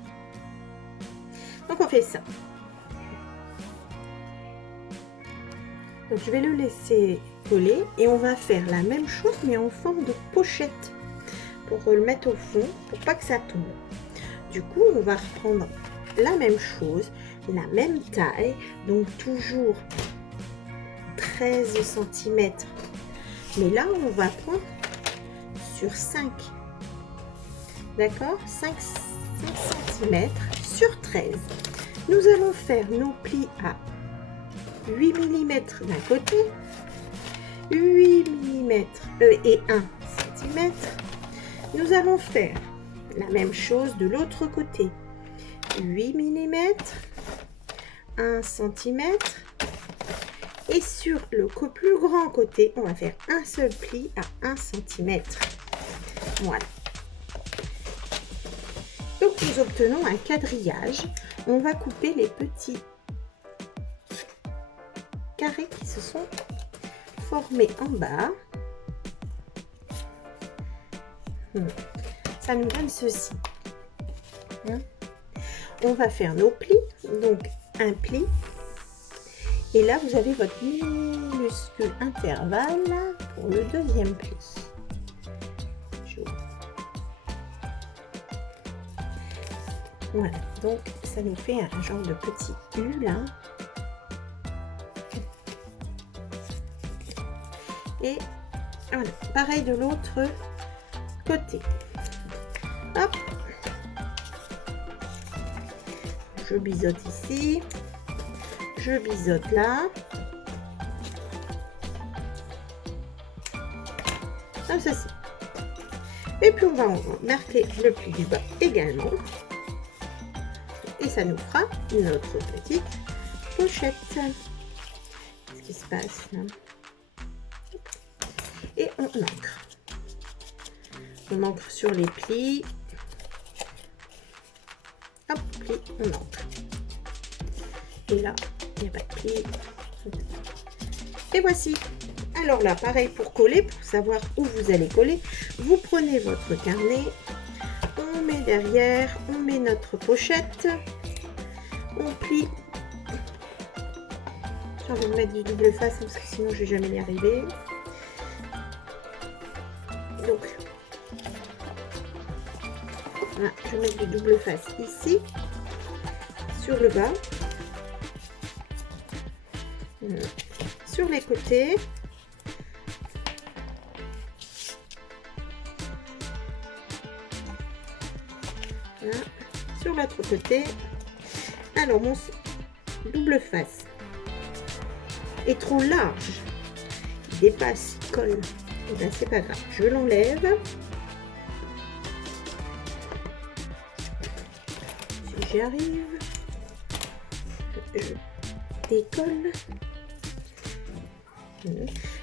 Donc, on fait ça. Donc, je vais le laisser coller et on va faire la même chose mais en forme de pochette pour le mettre au fond pour pas que ça tombe. Du coup, on va reprendre la même chose, la même taille, donc toujours 13 cm. Mais là, on va prendre sur 5. D'accord, 5 cm sur 13. Nous allons faire nos plis à 8 mm d'un côté, 8 mm et 1 cm. Nous allons faire la même chose de l'autre côté. 8 mm, 1 cm. Et sur le plus grand côté, on va faire un seul pli à 1 cm. Voilà. Donc, nous obtenons un quadrillage. On va couper les petits carrés qui se sont formés en bas. Ça nous donne ceci. On va faire nos plis. Donc, un pli. Et là, vous avez votre minuscule intervalle pour le deuxième pli. Voilà, donc ça nous fait un genre de petit U là. Et voilà, pareil de l'autre côté. Hop, je biseaute ici, je biseaute là, comme ceci. Et puis on va marquer le pli du bas également. Et ça nous fera notre petite pochette. Qu'est-ce qui se passe là? Et on ancre. On ancre sur les plis. Hop, pli, on ancre. Et là, il n'y a pas de pli. Et voici. Alors là, pareil pour coller, pour savoir où vous allez coller, vous prenez votre carnet, on met derrière, on met notre pochette, on plie. J'ai envie de mettre du double face parce que sinon je vais jamais y arriver. Donc, voilà, je vais mettre du double face ici, sur le bas, sur les côtés. Voilà, sur l'autre côté. Alors mon double face est trop large, il dépasse, il colle, et bien c'est pas grave, je l'enlève. Si j'y arrive, je décolle.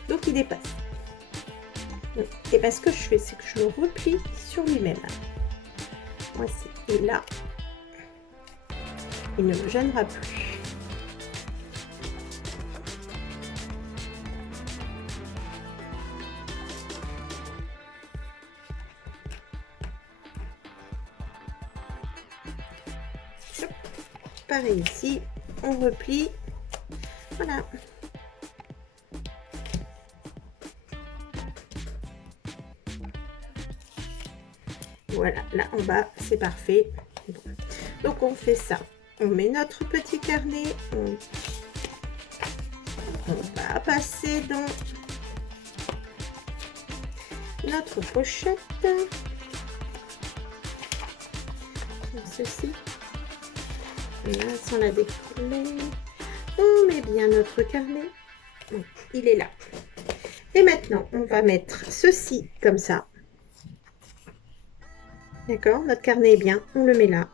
Donc il dépasse. Et bien ce que je fais, c'est que je le replie sur lui-même. Voici. Et là, il ne me gênera plus. Hop. Pareil ici, on replie. Voilà. Voilà, là en bas, c'est parfait. Donc on fait ça. On met notre petit carnet. On va passer dans notre pochette. Ceci. Là, sans la décoller. On met bien notre carnet. Donc, il est là. Et maintenant, on va mettre ceci comme ça. D'accord, notre carnet est bien, on le met là.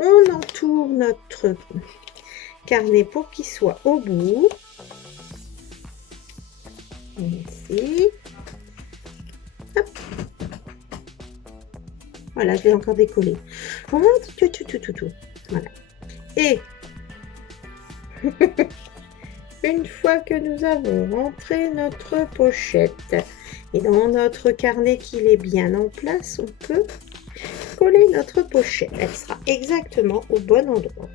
On entoure notre carnet pour qu'il soit au bout. Ici. Hop. Voilà, je vais encore décoller. Voilà. Et une fois que nous avons rentré notre pochette et dans notre carnet qu'il est bien en place, on peut coller notre pochette. Elle sera exactement au bon endroit.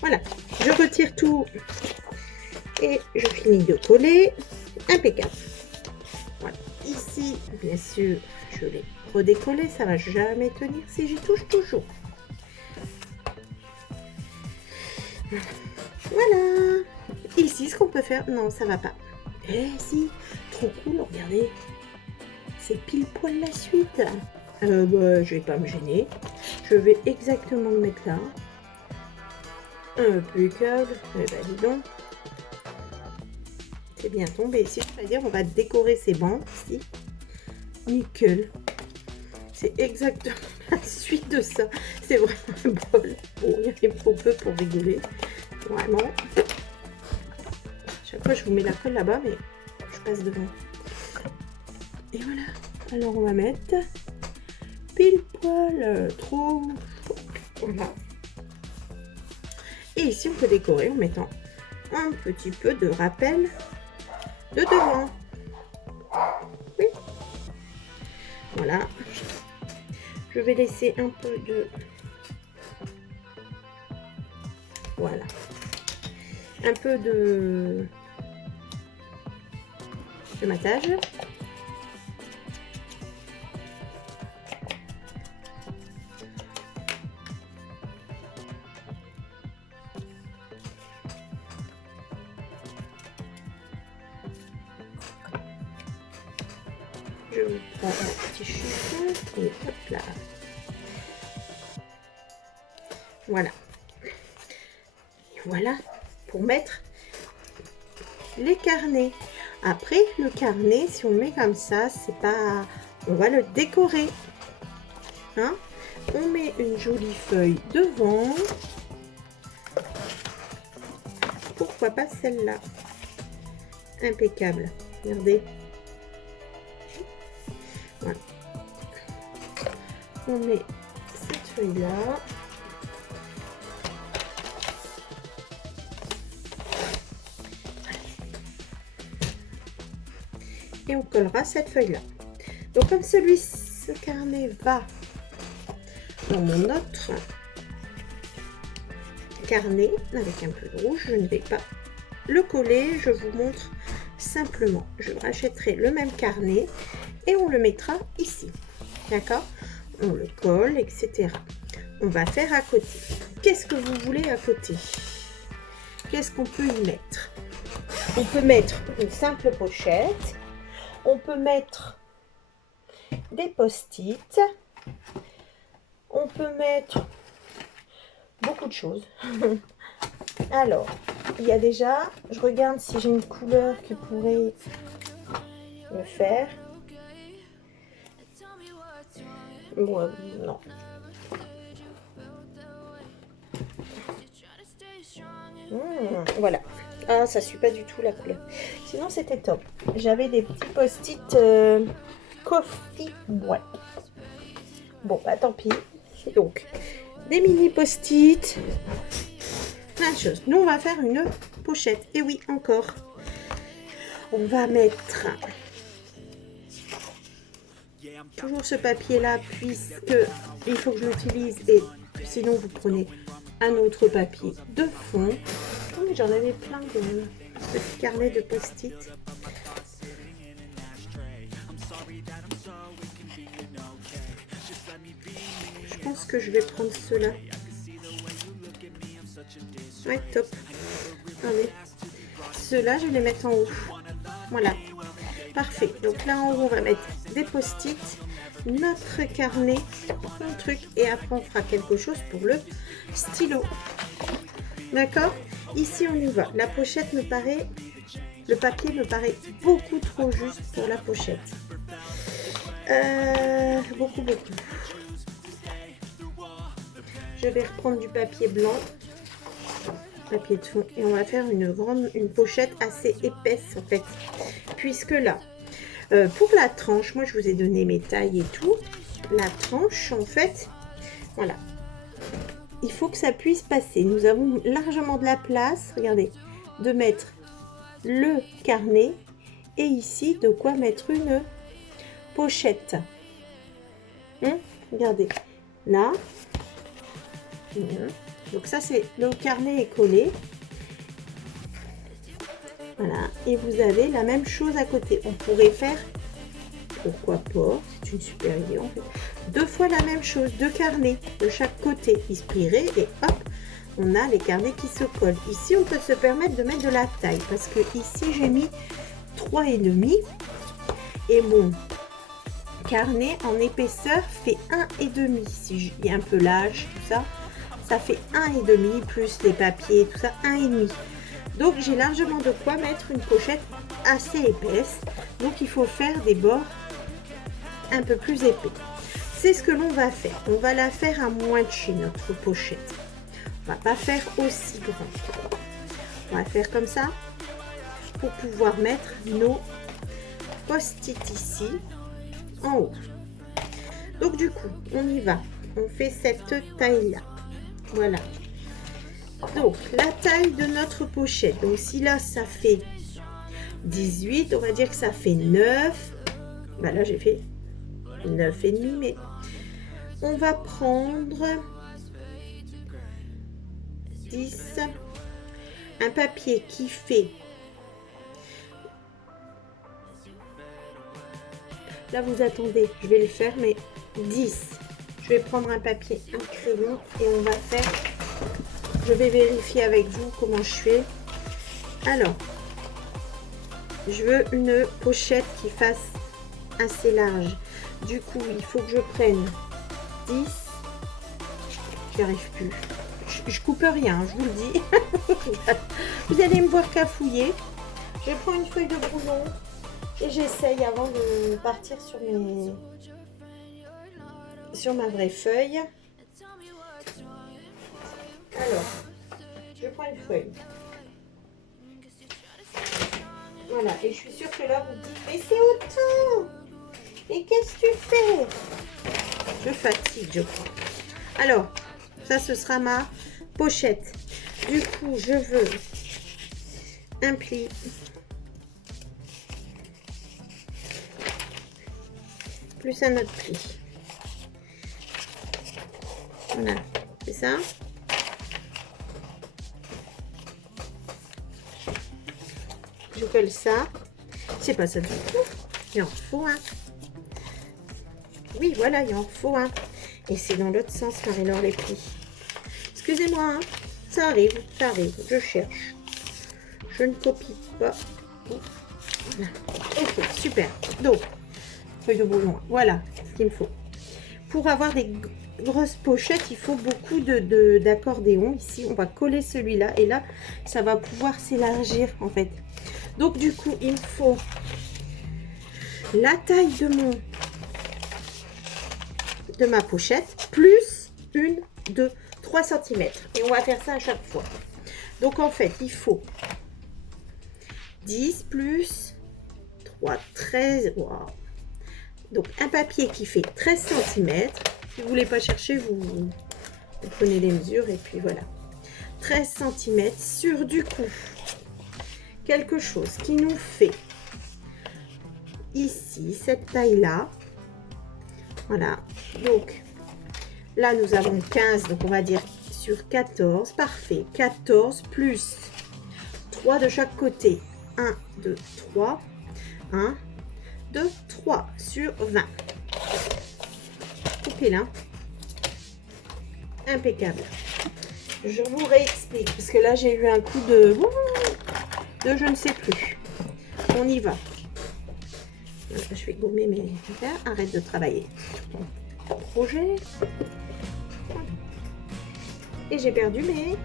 Voilà, je retire tout et je finis de coller. Impeccable. Voilà. Ici, bien sûr, je l'ai redécollé. Ça va jamais tenir si j'y touche toujours. Voilà. Ici, ce qu'on peut faire... Non, ça va pas. Eh si, trop cool, regardez. C'est pile poil la suite. Bah, je vais pas me gêner. Je vais exactement le mettre là. Impeccable. Eh ben, dis donc. C'est bien tombé ici. C'est-à-dire, on va décorer ces bancs ici. Nickel. C'est exactement la suite de ça. C'est vraiment un bol. Bon, il y a trop peu pour rigoler. Vraiment. Chaque fois, je vous mets la colle là-bas, mais je passe devant. Et voilà. Alors, on va mettre pile poil trop. Voilà. Et ici, on peut décorer en mettant un petit peu de rappel de devant. Oui. Voilà. Je vais laisser un peu de... Voilà. un peu de matage. Je prends un petit chiffon et hop là. Voilà. Et voilà pour mettre les carnets. Après le carnet, si on le met comme ça, c'est pas, on va le décorer. Hein? On met une jolie feuille devant. Pourquoi pas celle-là? Impeccable. Regardez. Voilà. On met cette feuille-là. Et on collera cette feuille-là. Donc comme ce carnet va dans mon autre carnet avec un peu de rouge, je ne vais pas le coller, je vous montre simplement. Je rachèterai le même carnet et on le mettra ici. D'accord? On le colle, etc. On va faire à côté. Qu'est-ce que vous voulez à côté? Qu'est-ce qu'on peut y mettre? On peut mettre une simple pochette. On peut mettre des post-it. On peut mettre beaucoup de choses. Alors, il y a déjà, je regarde si j'ai une couleur qui pourrait le faire. Bon, non. Voilà. Ah, ça suit pas du tout la couleur. Sinon, c'était top. J'avais des petits post-it coffee white. Bon, bah tant pis. Donc, des mini post-it. Plein de choses. Nous, on va faire une pochette. Et oui, encore. On va mettre toujours ce papier-là, puisque il faut que je l'utilise. Et sinon, vous prenez un autre papier de fond. Oh, mais j'en avais plein de petits carnets de post-it. Je pense que je vais prendre ceux-là. Ouais, top. Allez. Ceux-là, je vais les mettre en haut. Voilà. Parfait. Donc là, en haut, on va mettre des post-it, notre carnet, un truc. Et après, on fera quelque chose pour le stylo. D'accord? Ici, on y va. La pochette me paraît... Le papier me paraît beaucoup trop juste pour la pochette. Beaucoup. Je vais reprendre du papier blanc, papier de fond, et on va faire une pochette assez épaisse en fait, puisque là, pour la tranche, moi je vous ai donné mes tailles et tout. La tranche, en fait, voilà, il faut que ça puisse passer. Nous avons largement de la place, regardez, de mettre le carnet et ici de quoi mettre une pochette. Regardez, là. Donc ça, c'est le carnet est collé. Voilà, et vous avez la même chose à côté. On pourrait faire, pourquoi pas, c'est une super idée en fait, 2 fois la même chose, 2 carnets de chaque côté, inspiré, et hop, on a les carnets qui se collent. Ici, on peut se permettre de mettre de la taille, parce que ici, j'ai mis 3,5 et mon carnet en épaisseur fait 1,5. Si je dis un peu l'âge, tout ça, ça fait 1,5 plus les papiers, tout ça, 1,5. Donc j'ai largement de quoi mettre une pochette assez épaisse. Donc il faut faire des bords un peu plus épais. C'est ce que l'on va faire. On va la faire à moitié notre pochette. On va pas faire aussi grand. On va faire comme ça pour pouvoir mettre nos post-it ici en haut. Donc du coup, on y va. On fait cette taille-là. Voilà. Donc, la taille de notre pochette. Donc, si là, ça fait 18, on va dire que ça fait 9. Bah là, j'ai fait 9,5, mais on va prendre 10. un papier qui fait, là vous attendez, je vais le faire, mais 10. Je vais prendre un papier, un crayon et on va faire, je vais vérifier avec vous comment je fais. Alors, je veux une pochette qui fasse assez large. Du coup, il faut que je prenne 10. J'y arrive plus. Je coupe rien, je vous le dis. Vous allez me voir cafouiller. Je prends une feuille de brouillon et j'essaye avant de partir sur ma vraie feuille. Alors, je prends une feuille. Voilà, et je suis sûre que là vous dites, mais c'est autant. Et qu'est-ce que tu fais? Je fatigue, je crois. Alors, ça ce sera ma pochette. Du coup, je veux un pli. Plus un autre pli. Voilà, c'est ça. Je colle ça. C'est pas ça du tout. Il en faut un. Oui, voilà, il en faut un. Et c'est dans l'autre sens, Marie-Laure, les plis. Excusez-moi, hein. Ça arrive, je cherche. Je ne copie pas. Voilà. Ok, super. Donc, feuille de brouillon, voilà ce qu'il me faut. Pour avoir des grosses pochettes, il faut beaucoup d'accordéon. Ici, on va coller celui-là. Et là, ça va pouvoir s'élargir, en fait. Donc, du coup, il me faut la taille de ma pochette, plus 3 cm. Et on va faire ça à chaque fois. Donc, en fait, il faut 10 plus 3, 13. Wow. Donc, un papier qui fait 13 cm. Si vous ne voulez pas chercher, vous prenez les mesures et puis voilà. 13 cm sur du coup quelque chose qui nous fait ici cette taille là. Voilà, donc là nous avons 15, donc on va dire sur 14, parfait. 14 plus 3 de chaque côté, 1 2 3, 1 2 3 sur 20. Coupez là, impeccable. Je vous réexplique parce que là j'ai eu un coup de je ne sais plus. On y va. Je vais gommer mes affaires. Arrête de travailler sur ton projet. Et j'ai perdu mes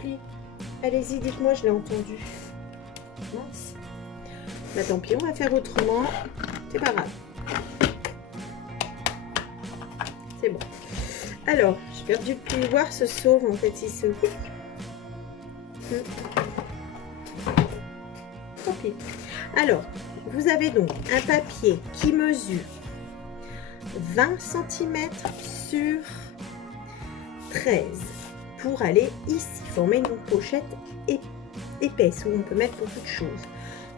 plis. Allez-y, dites-moi, je l'ai entendu. Mince. Bah tant pis, on va faire autrement. C'est pas grave. C'est bon. Alors, j'ai perdu le pli. Voir se sauve. En fait, il se... Tant pis. Alors, vous avez donc un papier qui mesure 20 cm sur 13 pour aller ici, former une pochette épaisse où on peut mettre beaucoup de choses.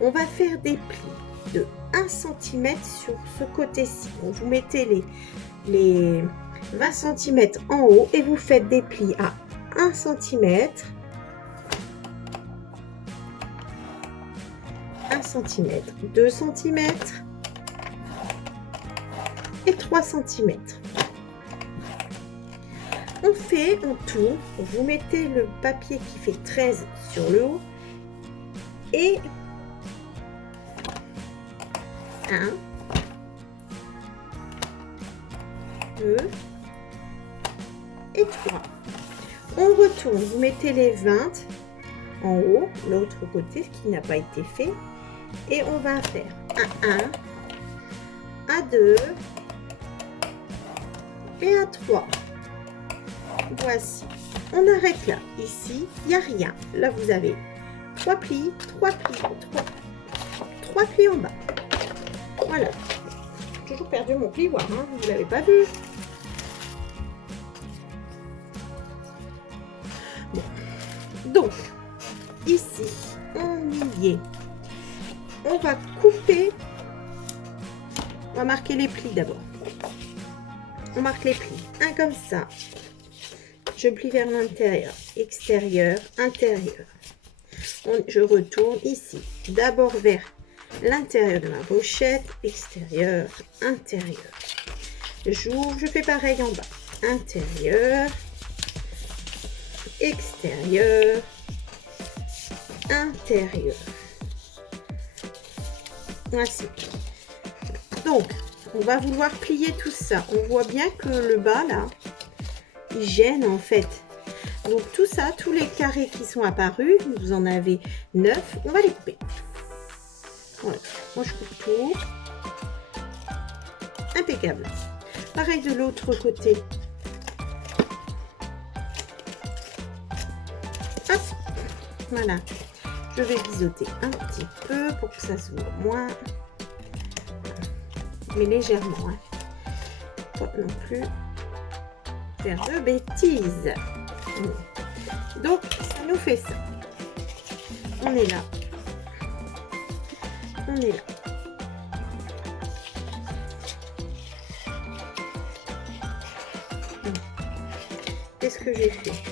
On va faire des plis de 1 cm sur ce côté-ci. Vous mettez les 20 cm en haut et vous faites des plis à 1 cm, 1 cm, 2 cm et 3 cm. On fait en tout, vous mettez le papier qui fait 13 sur le haut et 1, 2 et 3. On retourne, vous mettez les 20 en haut, l'autre côté, ce qui n'a pas été fait. Et on va faire un 1, un 2 et un 3. Voici. On arrête là. Ici, il n'y a rien. Là, vous avez 3 plis, 3 plis, 3 plis en bas. Voilà. J'ai toujours perdu mon plioir, hein, vous ne l'avez pas vu. Bon. Donc, ici, on y est. On va couper. On va marquer les plis d'abord. On marque les plis. Un comme ça. je plie vers l'intérieur, extérieur, intérieur. Je retourne ici, d'abord vers l'intérieur de ma pochette, extérieur, intérieur. J'ouvre, je fais pareil en bas, intérieur, extérieur, intérieur. Voici. Donc, on va vouloir plier tout ça. On voit bien que le bas, là, il gêne en fait. Donc, tout ça, tous les carrés qui sont apparus, vous en avez 9, on va les couper. Voilà. Moi, je coupe tout. Impeccable. Pareil de l'autre côté. Hop. Voilà. Je vais biseauter un petit peu pour que ça se voit moins. Mais légèrement. Hein. Pas non plus faire de bêtises. Donc, ça nous fait ça. On est là. On est là. Qu'est-ce que j'ai fait?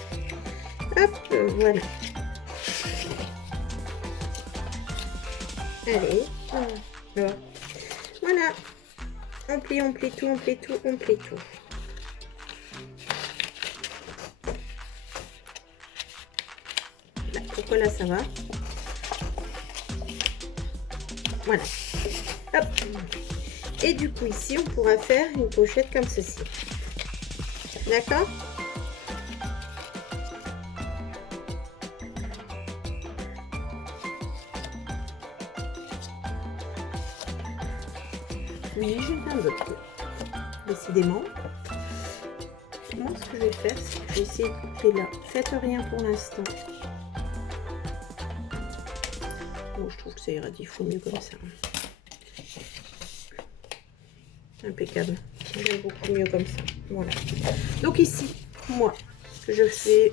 Hop, voilà. Allez, voilà. On plie tout, on plie tout, on plie tout. Là, pourquoi là ça va? Voilà. Hop. Et du coup ici on pourra faire une pochette comme ceci. D'accord? Oui, j'ai fait un autre. Décidément. Moi, ce que je vais faire, c'est que je vais essayer de couper là. Faites rien pour l'instant. Bon, je trouve que ça ira 10 fois mieux comme ça. Impeccable. Ça ira beaucoup mieux comme ça. Voilà. Donc ici, moi, ce que je fais,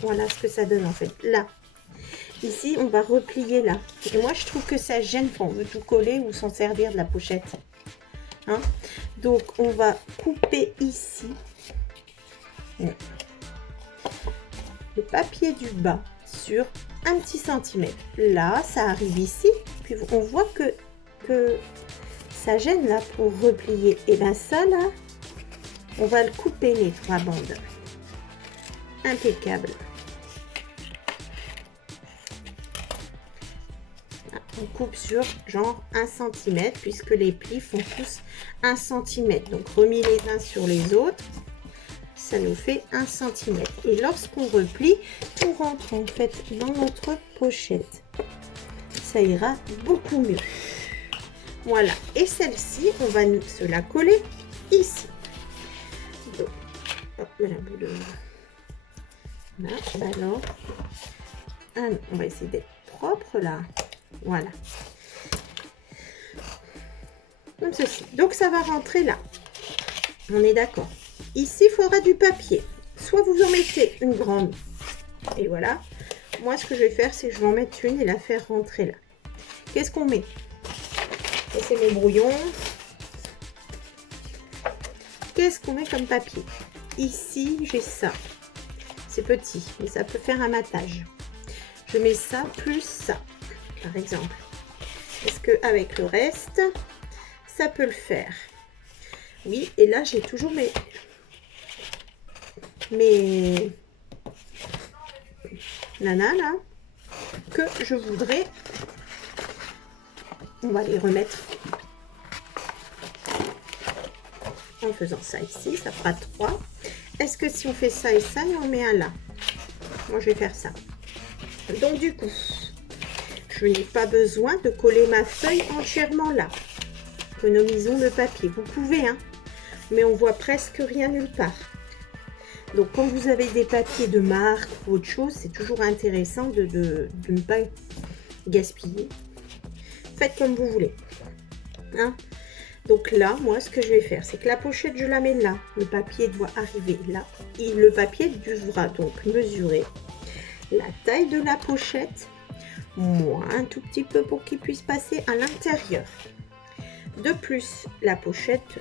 voilà ce que ça donne en fait. Là. Ici, on va replier là. Et moi, je trouve que ça gêne quand on veut tout coller ou s'en servir de la pochette. Hein? Donc, on va couper ici le papier du bas sur un petit centimètre. Là, ça arrive ici. Puis, on voit que ça gêne là pour replier. Et bien ça, là, on va le couper les 3 bandes. Impeccable. On coupe sur genre 1 cm puisque les plis font tous 1 cm. Donc remis les uns sur les autres, ça nous fait 1 cm. Et lorsqu'on replie, tout rentre en fait dans notre pochette. Ça ira beaucoup mieux. Voilà. Et celle-ci, on va se la coller ici. Donc, hop, la boule. Là, alors, on va essayer d'être propre là. Voilà. Comme ceci. Donc, ça va rentrer là. On est d'accord. Ici, il faudra du papier. Soit vous en mettez une grande. Et voilà. Moi, ce que je vais faire, c'est que je vais en mettre une et la faire rentrer là. Qu'est-ce qu'on met? C'est mon brouillon. Qu'est-ce qu'on met comme papier? Ici, j'ai ça. C'est petit, mais ça peut faire un matage. Je mets ça plus ça. Par exemple, est-ce que avec le reste ça peut le faire? Oui, et là j'ai toujours mes nanas là que je voudrais, on va les remettre en faisant ça ici, ça fera 3. Est-ce que si on fait ça et ça et on met un là? Moi je vais faire ça. Donc du coup je n'ai pas besoin de coller ma feuille entièrement là. Économisons le papier. Vous pouvez, hein, mais on voit presque rien nulle part. Donc, quand vous avez des papiers de marque ou autre chose, c'est toujours intéressant de ne pas gaspiller. Faites comme vous voulez. Hein? Donc là, moi, ce que je vais faire, c'est que la pochette, je la mets là. Le papier doit arriver là. Et le papier devra donc mesurer la taille de la pochette, moins un tout petit peu pour qu'il puisse passer à l'intérieur. De plus, la pochette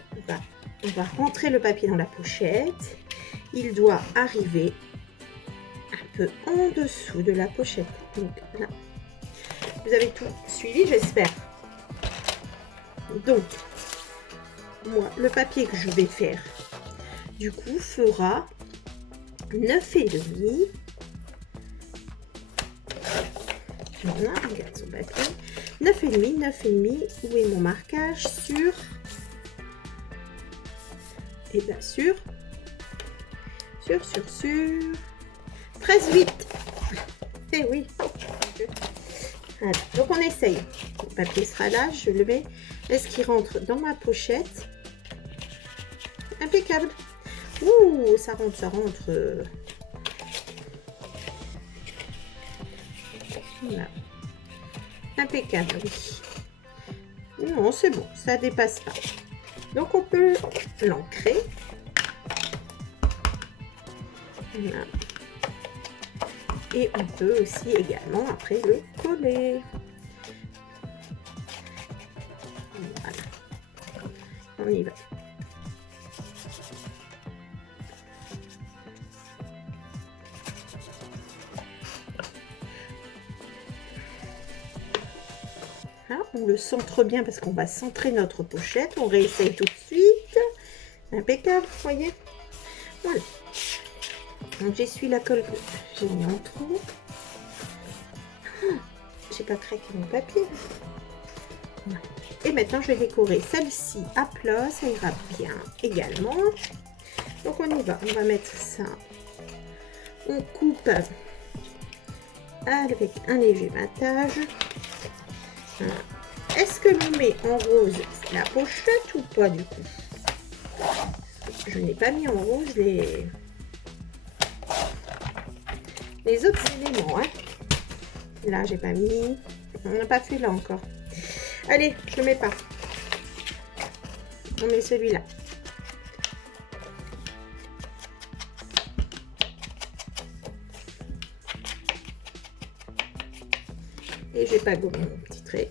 on va rentrer le papier dans la pochette. Il doit arriver peu en dessous de la pochette. Donc là, vous avez tout suivi, j'espère. Donc, moi, le papier que je vais faire, du coup, fera 9,5. Voilà, regarde son papier. 9,5, 9,5. Où est mon marquage? Sur... Et bien sur 13,8. Eh oui. Voilà. Donc on essaye. Le papier sera là, je le mets. Est-ce qu'il rentre dans ma pochette? Impeccable. Ouh, ça rentre, ça rentre. Voilà. Impeccable, oui. Non, c'est bon, ça dépasse pas. Donc on peut l'ancrer. Voilà. Et on peut aussi également après le coller. Voilà. On y va. Là, on le centre bien parce qu'on va centrer notre pochette. On réessaye tout de suite. Impeccable, vous voyez. Voilà. Donc j'essuie la colle que j'ai mis en trop. J'ai pas craqué mon papier. Voilà. Et maintenant je vais décorer celle-ci à plat, ça ira bien également. Donc on y va, on va mettre ça. On coupe avec un léger battage. Voilà. Est-ce que l'on met en rose la pochette ou pas du coup? Je n'ai pas mis en rose les autres éléments. Hein. Là, j'ai pas mis. On n'a pas fait là encore. Allez, je mets pas. On met celui-là. Et j'ai pas gommé mon petit trait.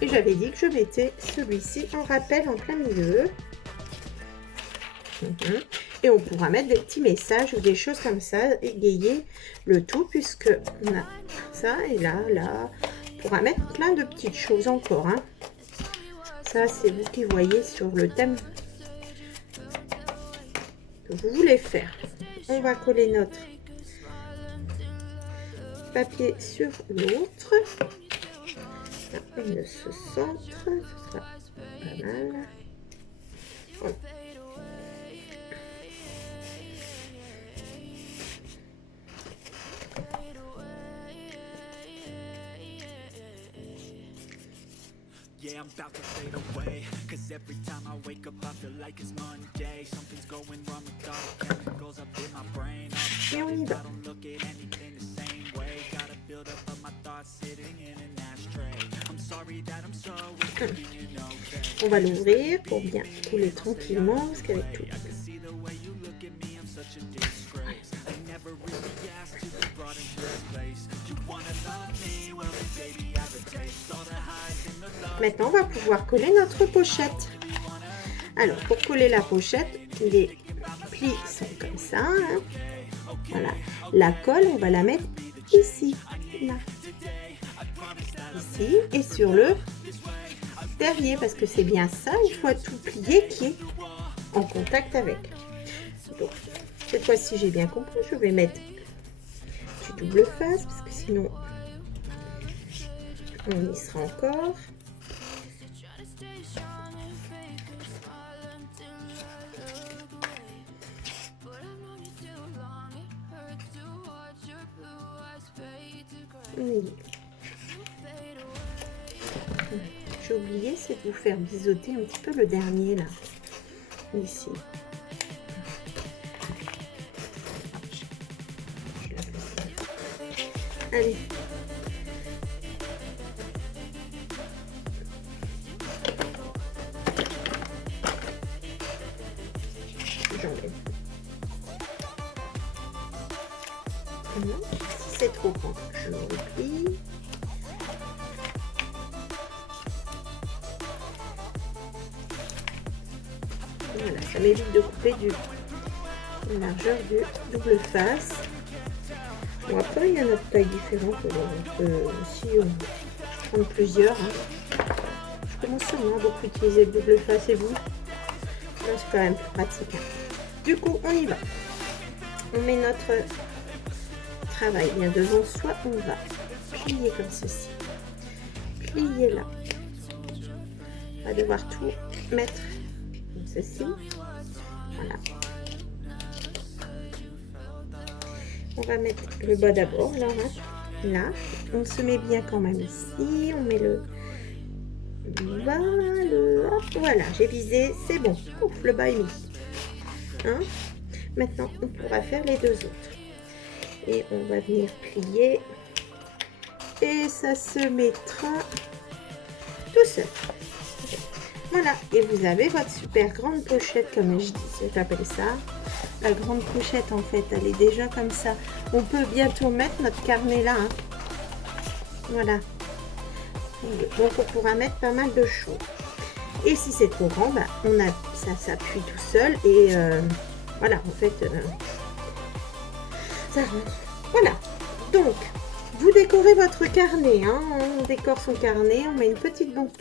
Et j'avais dit que je mettais celui-ci en rappel en plein milieu. Et on pourra mettre des petits messages ou des choses comme ça, égayer le tout, puisque on a ça et là, là. On pourra mettre plein de petites choses encore. Hein. Ça, c'est vous qui voyez sur le thème que vous voulez faire. On va coller notre papier sur l'autre. Il se centre, ce sera pas mal. Voilà. Yeah, I'm about to fade away. Cause every time I wake up, I feel like it's Monday. Something's going wrong with all the chemicals up in my brain. All of a sudden, I don't look at anything the same way. Gotta build up of my thoughts sitting in an ashtray. I'm sorry that I'm so inconvenient. On va l'ouvrir pour bien couler tranquillement parce qu'avec tout. Maintenant, on va pouvoir coller notre pochette. Alors, pour coller la pochette, les plis sont comme ça. Hein. Voilà. La colle, on va la mettre ici. Là. Ici et sur le derrière, parce que c'est bien ça. Il faut tout plier qui est en contact avec. Donc, cette fois-ci, j'ai bien compris. Je vais mettre du double face parce que sinon, on y sera encore. Oui. J'ai oublié, c'est de vous faire biseauter un petit peu le dernier là, ici. Allez. J'enlève. Si c'est trop grand, je le replie. Voilà, ça m'évite de couper du la largeur du double face. Bon, après, il y a notre taille différente. Alors, on peut aussi prendre plusieurs. Hein. Je commence sûrement à beaucoup utiliser le double face et vous. C'est quand même plus pratique. Hein. Du coup, on y va. On met notre travail bien devant soi. On va plier comme ceci. Plier là. On va devoir tout mettre comme ceci. Voilà. On va mettre le bas d'abord, là, hein. Là. On se met bien quand même ici. On met le bas, hop, voilà, j'ai visé, c'est bon. Ouf, le bas est mis. Hein. Maintenant, on pourra faire les deux autres. Et on va venir plier. Et ça se mettra tout seul. Voilà, et vous avez votre super grande pochette, comme j'appelle ça. La grande pochette, en fait, elle est déjà comme ça. On peut bientôt mettre notre carnet là. Hein. Voilà. Donc, on pourra mettre pas mal de choses. Et si c'est trop grand, bah, ça s'appuie tout seul. Et voilà, en fait, ça rentre. Voilà. Donc, vous décorez votre carnet. Hein. On décore son carnet. On met une petite bombe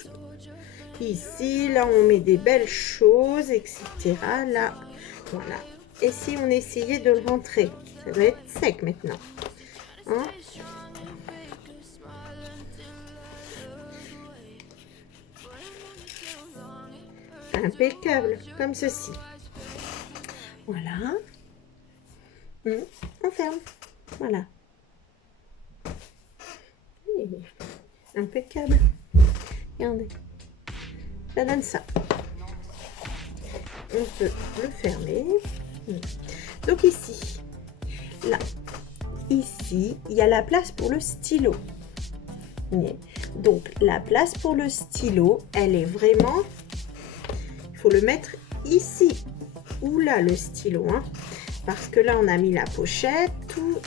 ici. Là, on met des belles choses, etc. Là, voilà. Et si on essayait de le rentrer, ça doit être sec maintenant. Hein. Impeccable, comme ceci. Voilà. On ferme. Voilà. Impeccable. Regardez. Ça donne ça. On peut le fermer. Donc ici, là, ici, il y a la place pour le stylo. Donc la place pour le stylo, elle est vraiment... Il faut le mettre ici ou là, le stylo. Hein, parce que là, on a mis la pochette. Tout,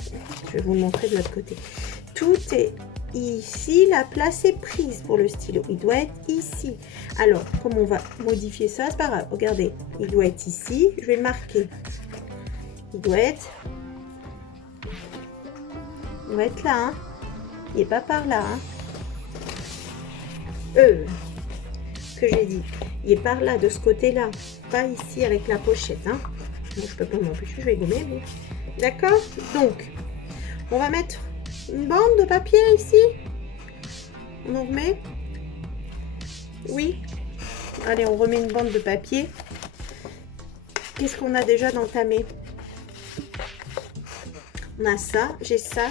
je vais vous le montrer de l'autre côté. Tout est ici. La place est prise pour le stylo. Il doit être ici. Alors, comme on va modifier ça, c'est pas grave. Regardez, il doit être ici. Je vais le marquer. Il doit être là. Hein. Il n'est pas par là. Hein. Que j'ai dit. Il est par là, de ce côté-là. Pas ici avec la pochette. Hein. Bon, je peux pas m'empêcher, je vais gommer. Mais... D'accord. Donc, on va mettre une bande de papier ici. On en remet. Oui. Allez, on remet une bande de papier. Qu'est-ce qu'on a déjà d'entamé? On a ça, j'ai ça.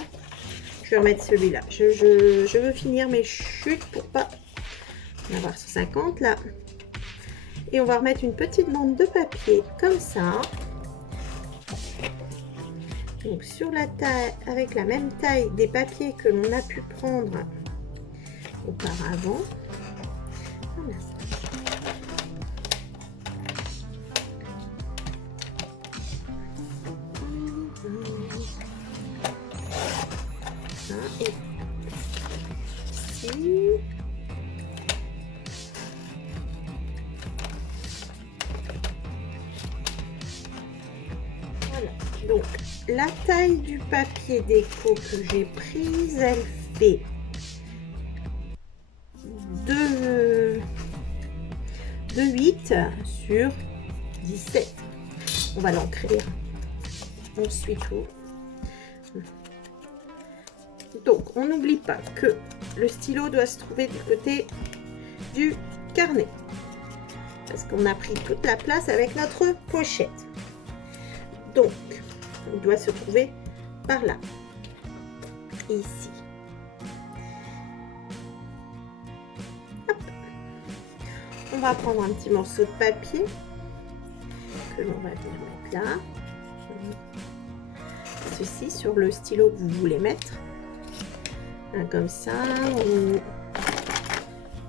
Je vais remettre celui-là. Je veux finir mes chutes pour pas en avoir 150 là. Et on va remettre une petite bande de papier comme ça. Donc sur la taille, avec la même taille des papiers que l'on a pu prendre auparavant. Voilà. Et ici. Voilà. Donc la taille du papier déco que j'ai prise, elle fait 2,8 sur 17. On va l'encrir. On suit tout. Donc, on n'oublie pas que le stylo doit se trouver du côté du carnet. Parce qu'on a pris toute la place avec notre pochette. Donc, il doit se trouver par là. Ici. Hop. On va prendre un petit morceau de papier que l'on va venir mettre là. Ceci sur le stylo que vous voulez mettre. Un comme ça, ou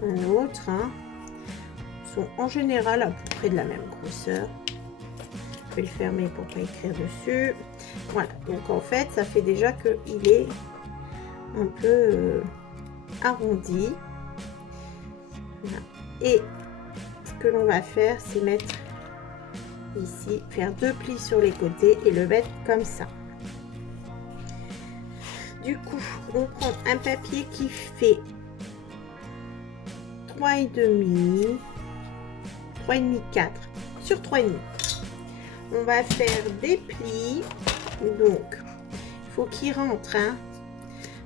un autre. Hein. Ils sont en général à peu près de la même grosseur. Je vais le fermer pour ne pas écrire dessus. Voilà, donc en fait, ça fait déjà qu'il est un peu arrondi. Voilà. Et ce que l'on va faire, c'est mettre ici, faire 2 plis sur les côtés et le mettre comme ça. Du coup, on prend un papier qui fait 3,5, 4 sur 3,5. On va faire des plis, donc il faut qu'il rentre, hein.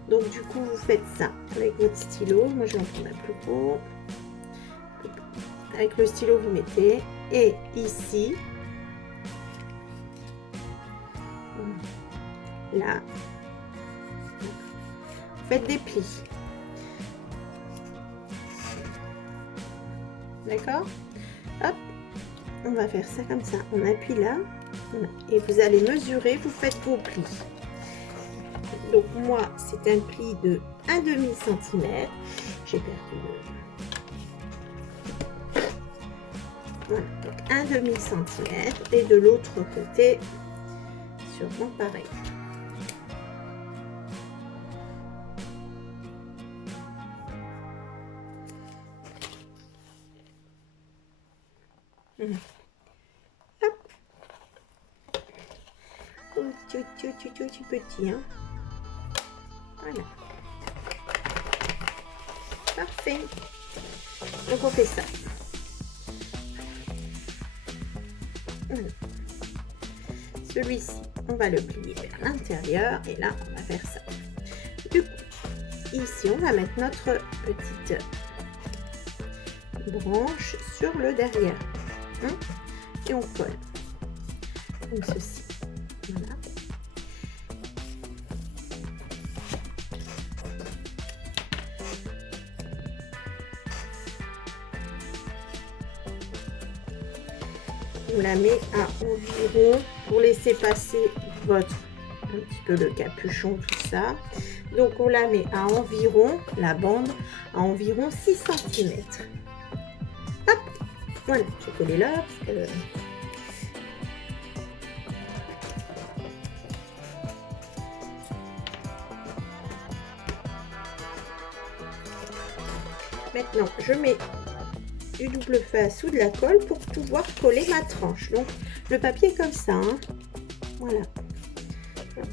Donc du coup vous faites ça avec votre stylo. Moi je vais en prendre un plus gros. Avec le stylo vous mettez, et ici, là, vous faites des plis. D'accord? Hop, on va faire ça comme ça. On appuie là, et vous allez mesurer, vous faites vos plis. Donc moi c'est un pli de 1,5 cm. J'ai perdu le... Voilà, donc 1,5 cm, et de l'autre côté sûrement pareil. Hop. Oh, tout petit, hein. Voilà. Parfait. Donc on fait ça. Voilà. Celui-ci, on va le plier vers l'intérieur, et là on va faire ça. Du coup, ici on va mettre notre petite branche sur le derrière, hein, et on colle comme ceci. Voilà. On la met à environ, pour laisser passer votre un petit peu le capuchon, tout ça. Donc on la met à environ, la bande à environ 6 cm. Hop, voilà, j'ai collé là parce que... Maintenant je mets du double face ou de la colle pour pouvoir coller ma tranche. Donc le papier est comme ça, hein. Voilà. Hop.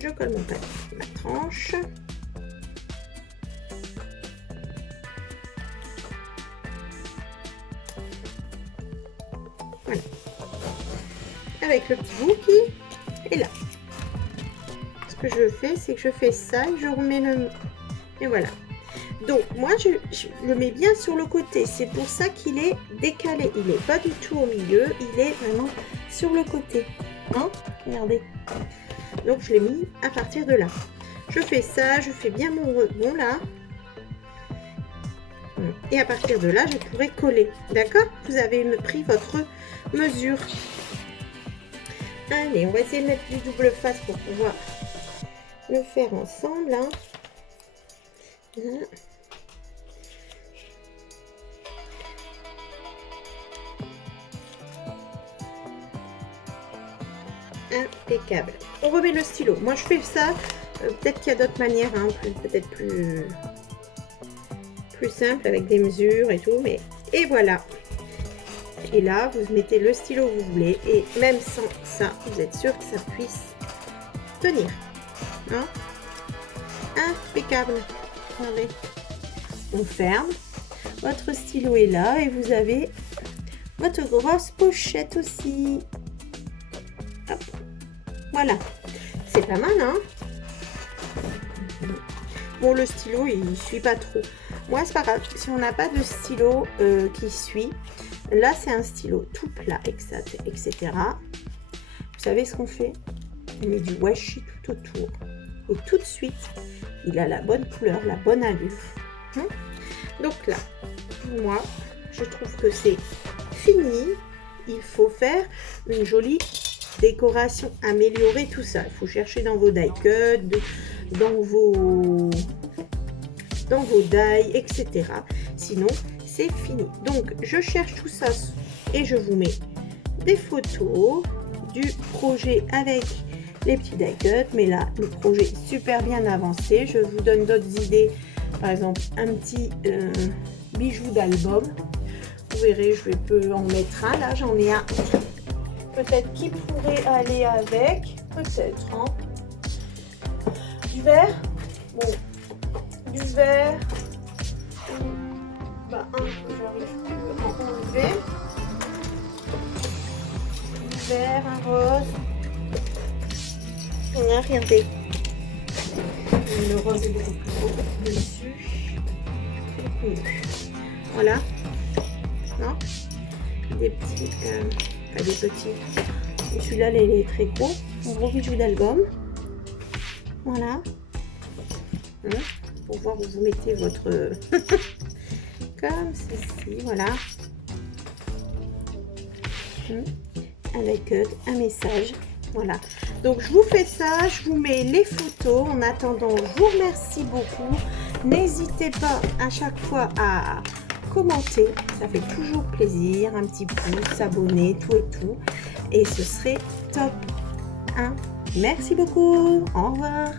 Je colle mon papier, ma tranche. Voilà. Avec le petit bout qui est là. Ce que je fais, c'est que je fais ça et je remets le... Et voilà. Donc moi je le mets bien sur le côté. C'est pour ça qu'il est décalé. Il n'est pas du tout au milieu. Il est vraiment sur le côté. Hein? Regardez. Donc je l'ai mis à partir de là. Je fais ça. Je fais bien mon rebond là. Et à partir de là, je pourrai coller. D'accord? Vous avez pris votre mesure. Allez, on va essayer de mettre du double face pour pouvoir le faire ensemble. Hein. Là. Impeccable. On remet le stylo. Moi, je fais ça. Peut-être qu'il y a d'autres manières, hein, peut-être plus simple avec des mesures et tout, mais et voilà. Et là vous mettez le stylo où vous voulez, et même sans ça vous êtes sûr que ça puisse tenir, hein. Impeccable. Regardez. On ferme, votre stylo est là et vous avez votre grosse pochette aussi. Hop. Voilà, c'est pas mal, hein. Bon, le stylo il suit pas trop. Moi c'est pas grave, si on n'a pas de stylo qui suit, là c'est un stylo tout plat, etc. Vous savez ce qu'on fait? On met du washi tout autour, et tout de suite il a la bonne couleur, la bonne allure. Donc là, moi je trouve que c'est fini. Il faut faire une jolie décoration, améliorer tout ça. Il faut chercher dans vos die cuts, dans vos die, etc. Sinon c'est fini. Donc je cherche tout ça et je vous mets des photos du projet avec les petits die cuts, mais là le projet est super bien avancé. Je vous donne d'autres idées, par exemple un petit bijou d'album. Vous verrez, je peux en mettre un. Là j'en ai un peut-être qui pourrait aller avec, peut-être hein. Du vert, bon, du vert, bah, un que j'arrive plus à enlever, du vert, un rose. Regardez, le rose est beaucoup plus beau dessus. Voilà, non, des petits, pas des petits. Celui-là, il est très gros. Un gros bijou d'album. Voilà. Pour voir où vous mettez votre comme ceci, voilà. Avec un message. Voilà, donc je vous fais ça, je vous mets les photos. En attendant, je vous remercie beaucoup. N'hésitez pas à chaque fois à commenter, ça fait toujours plaisir, un petit pouce, s'abonner, tout et tout, et ce serait top 1. Merci beaucoup, au revoir.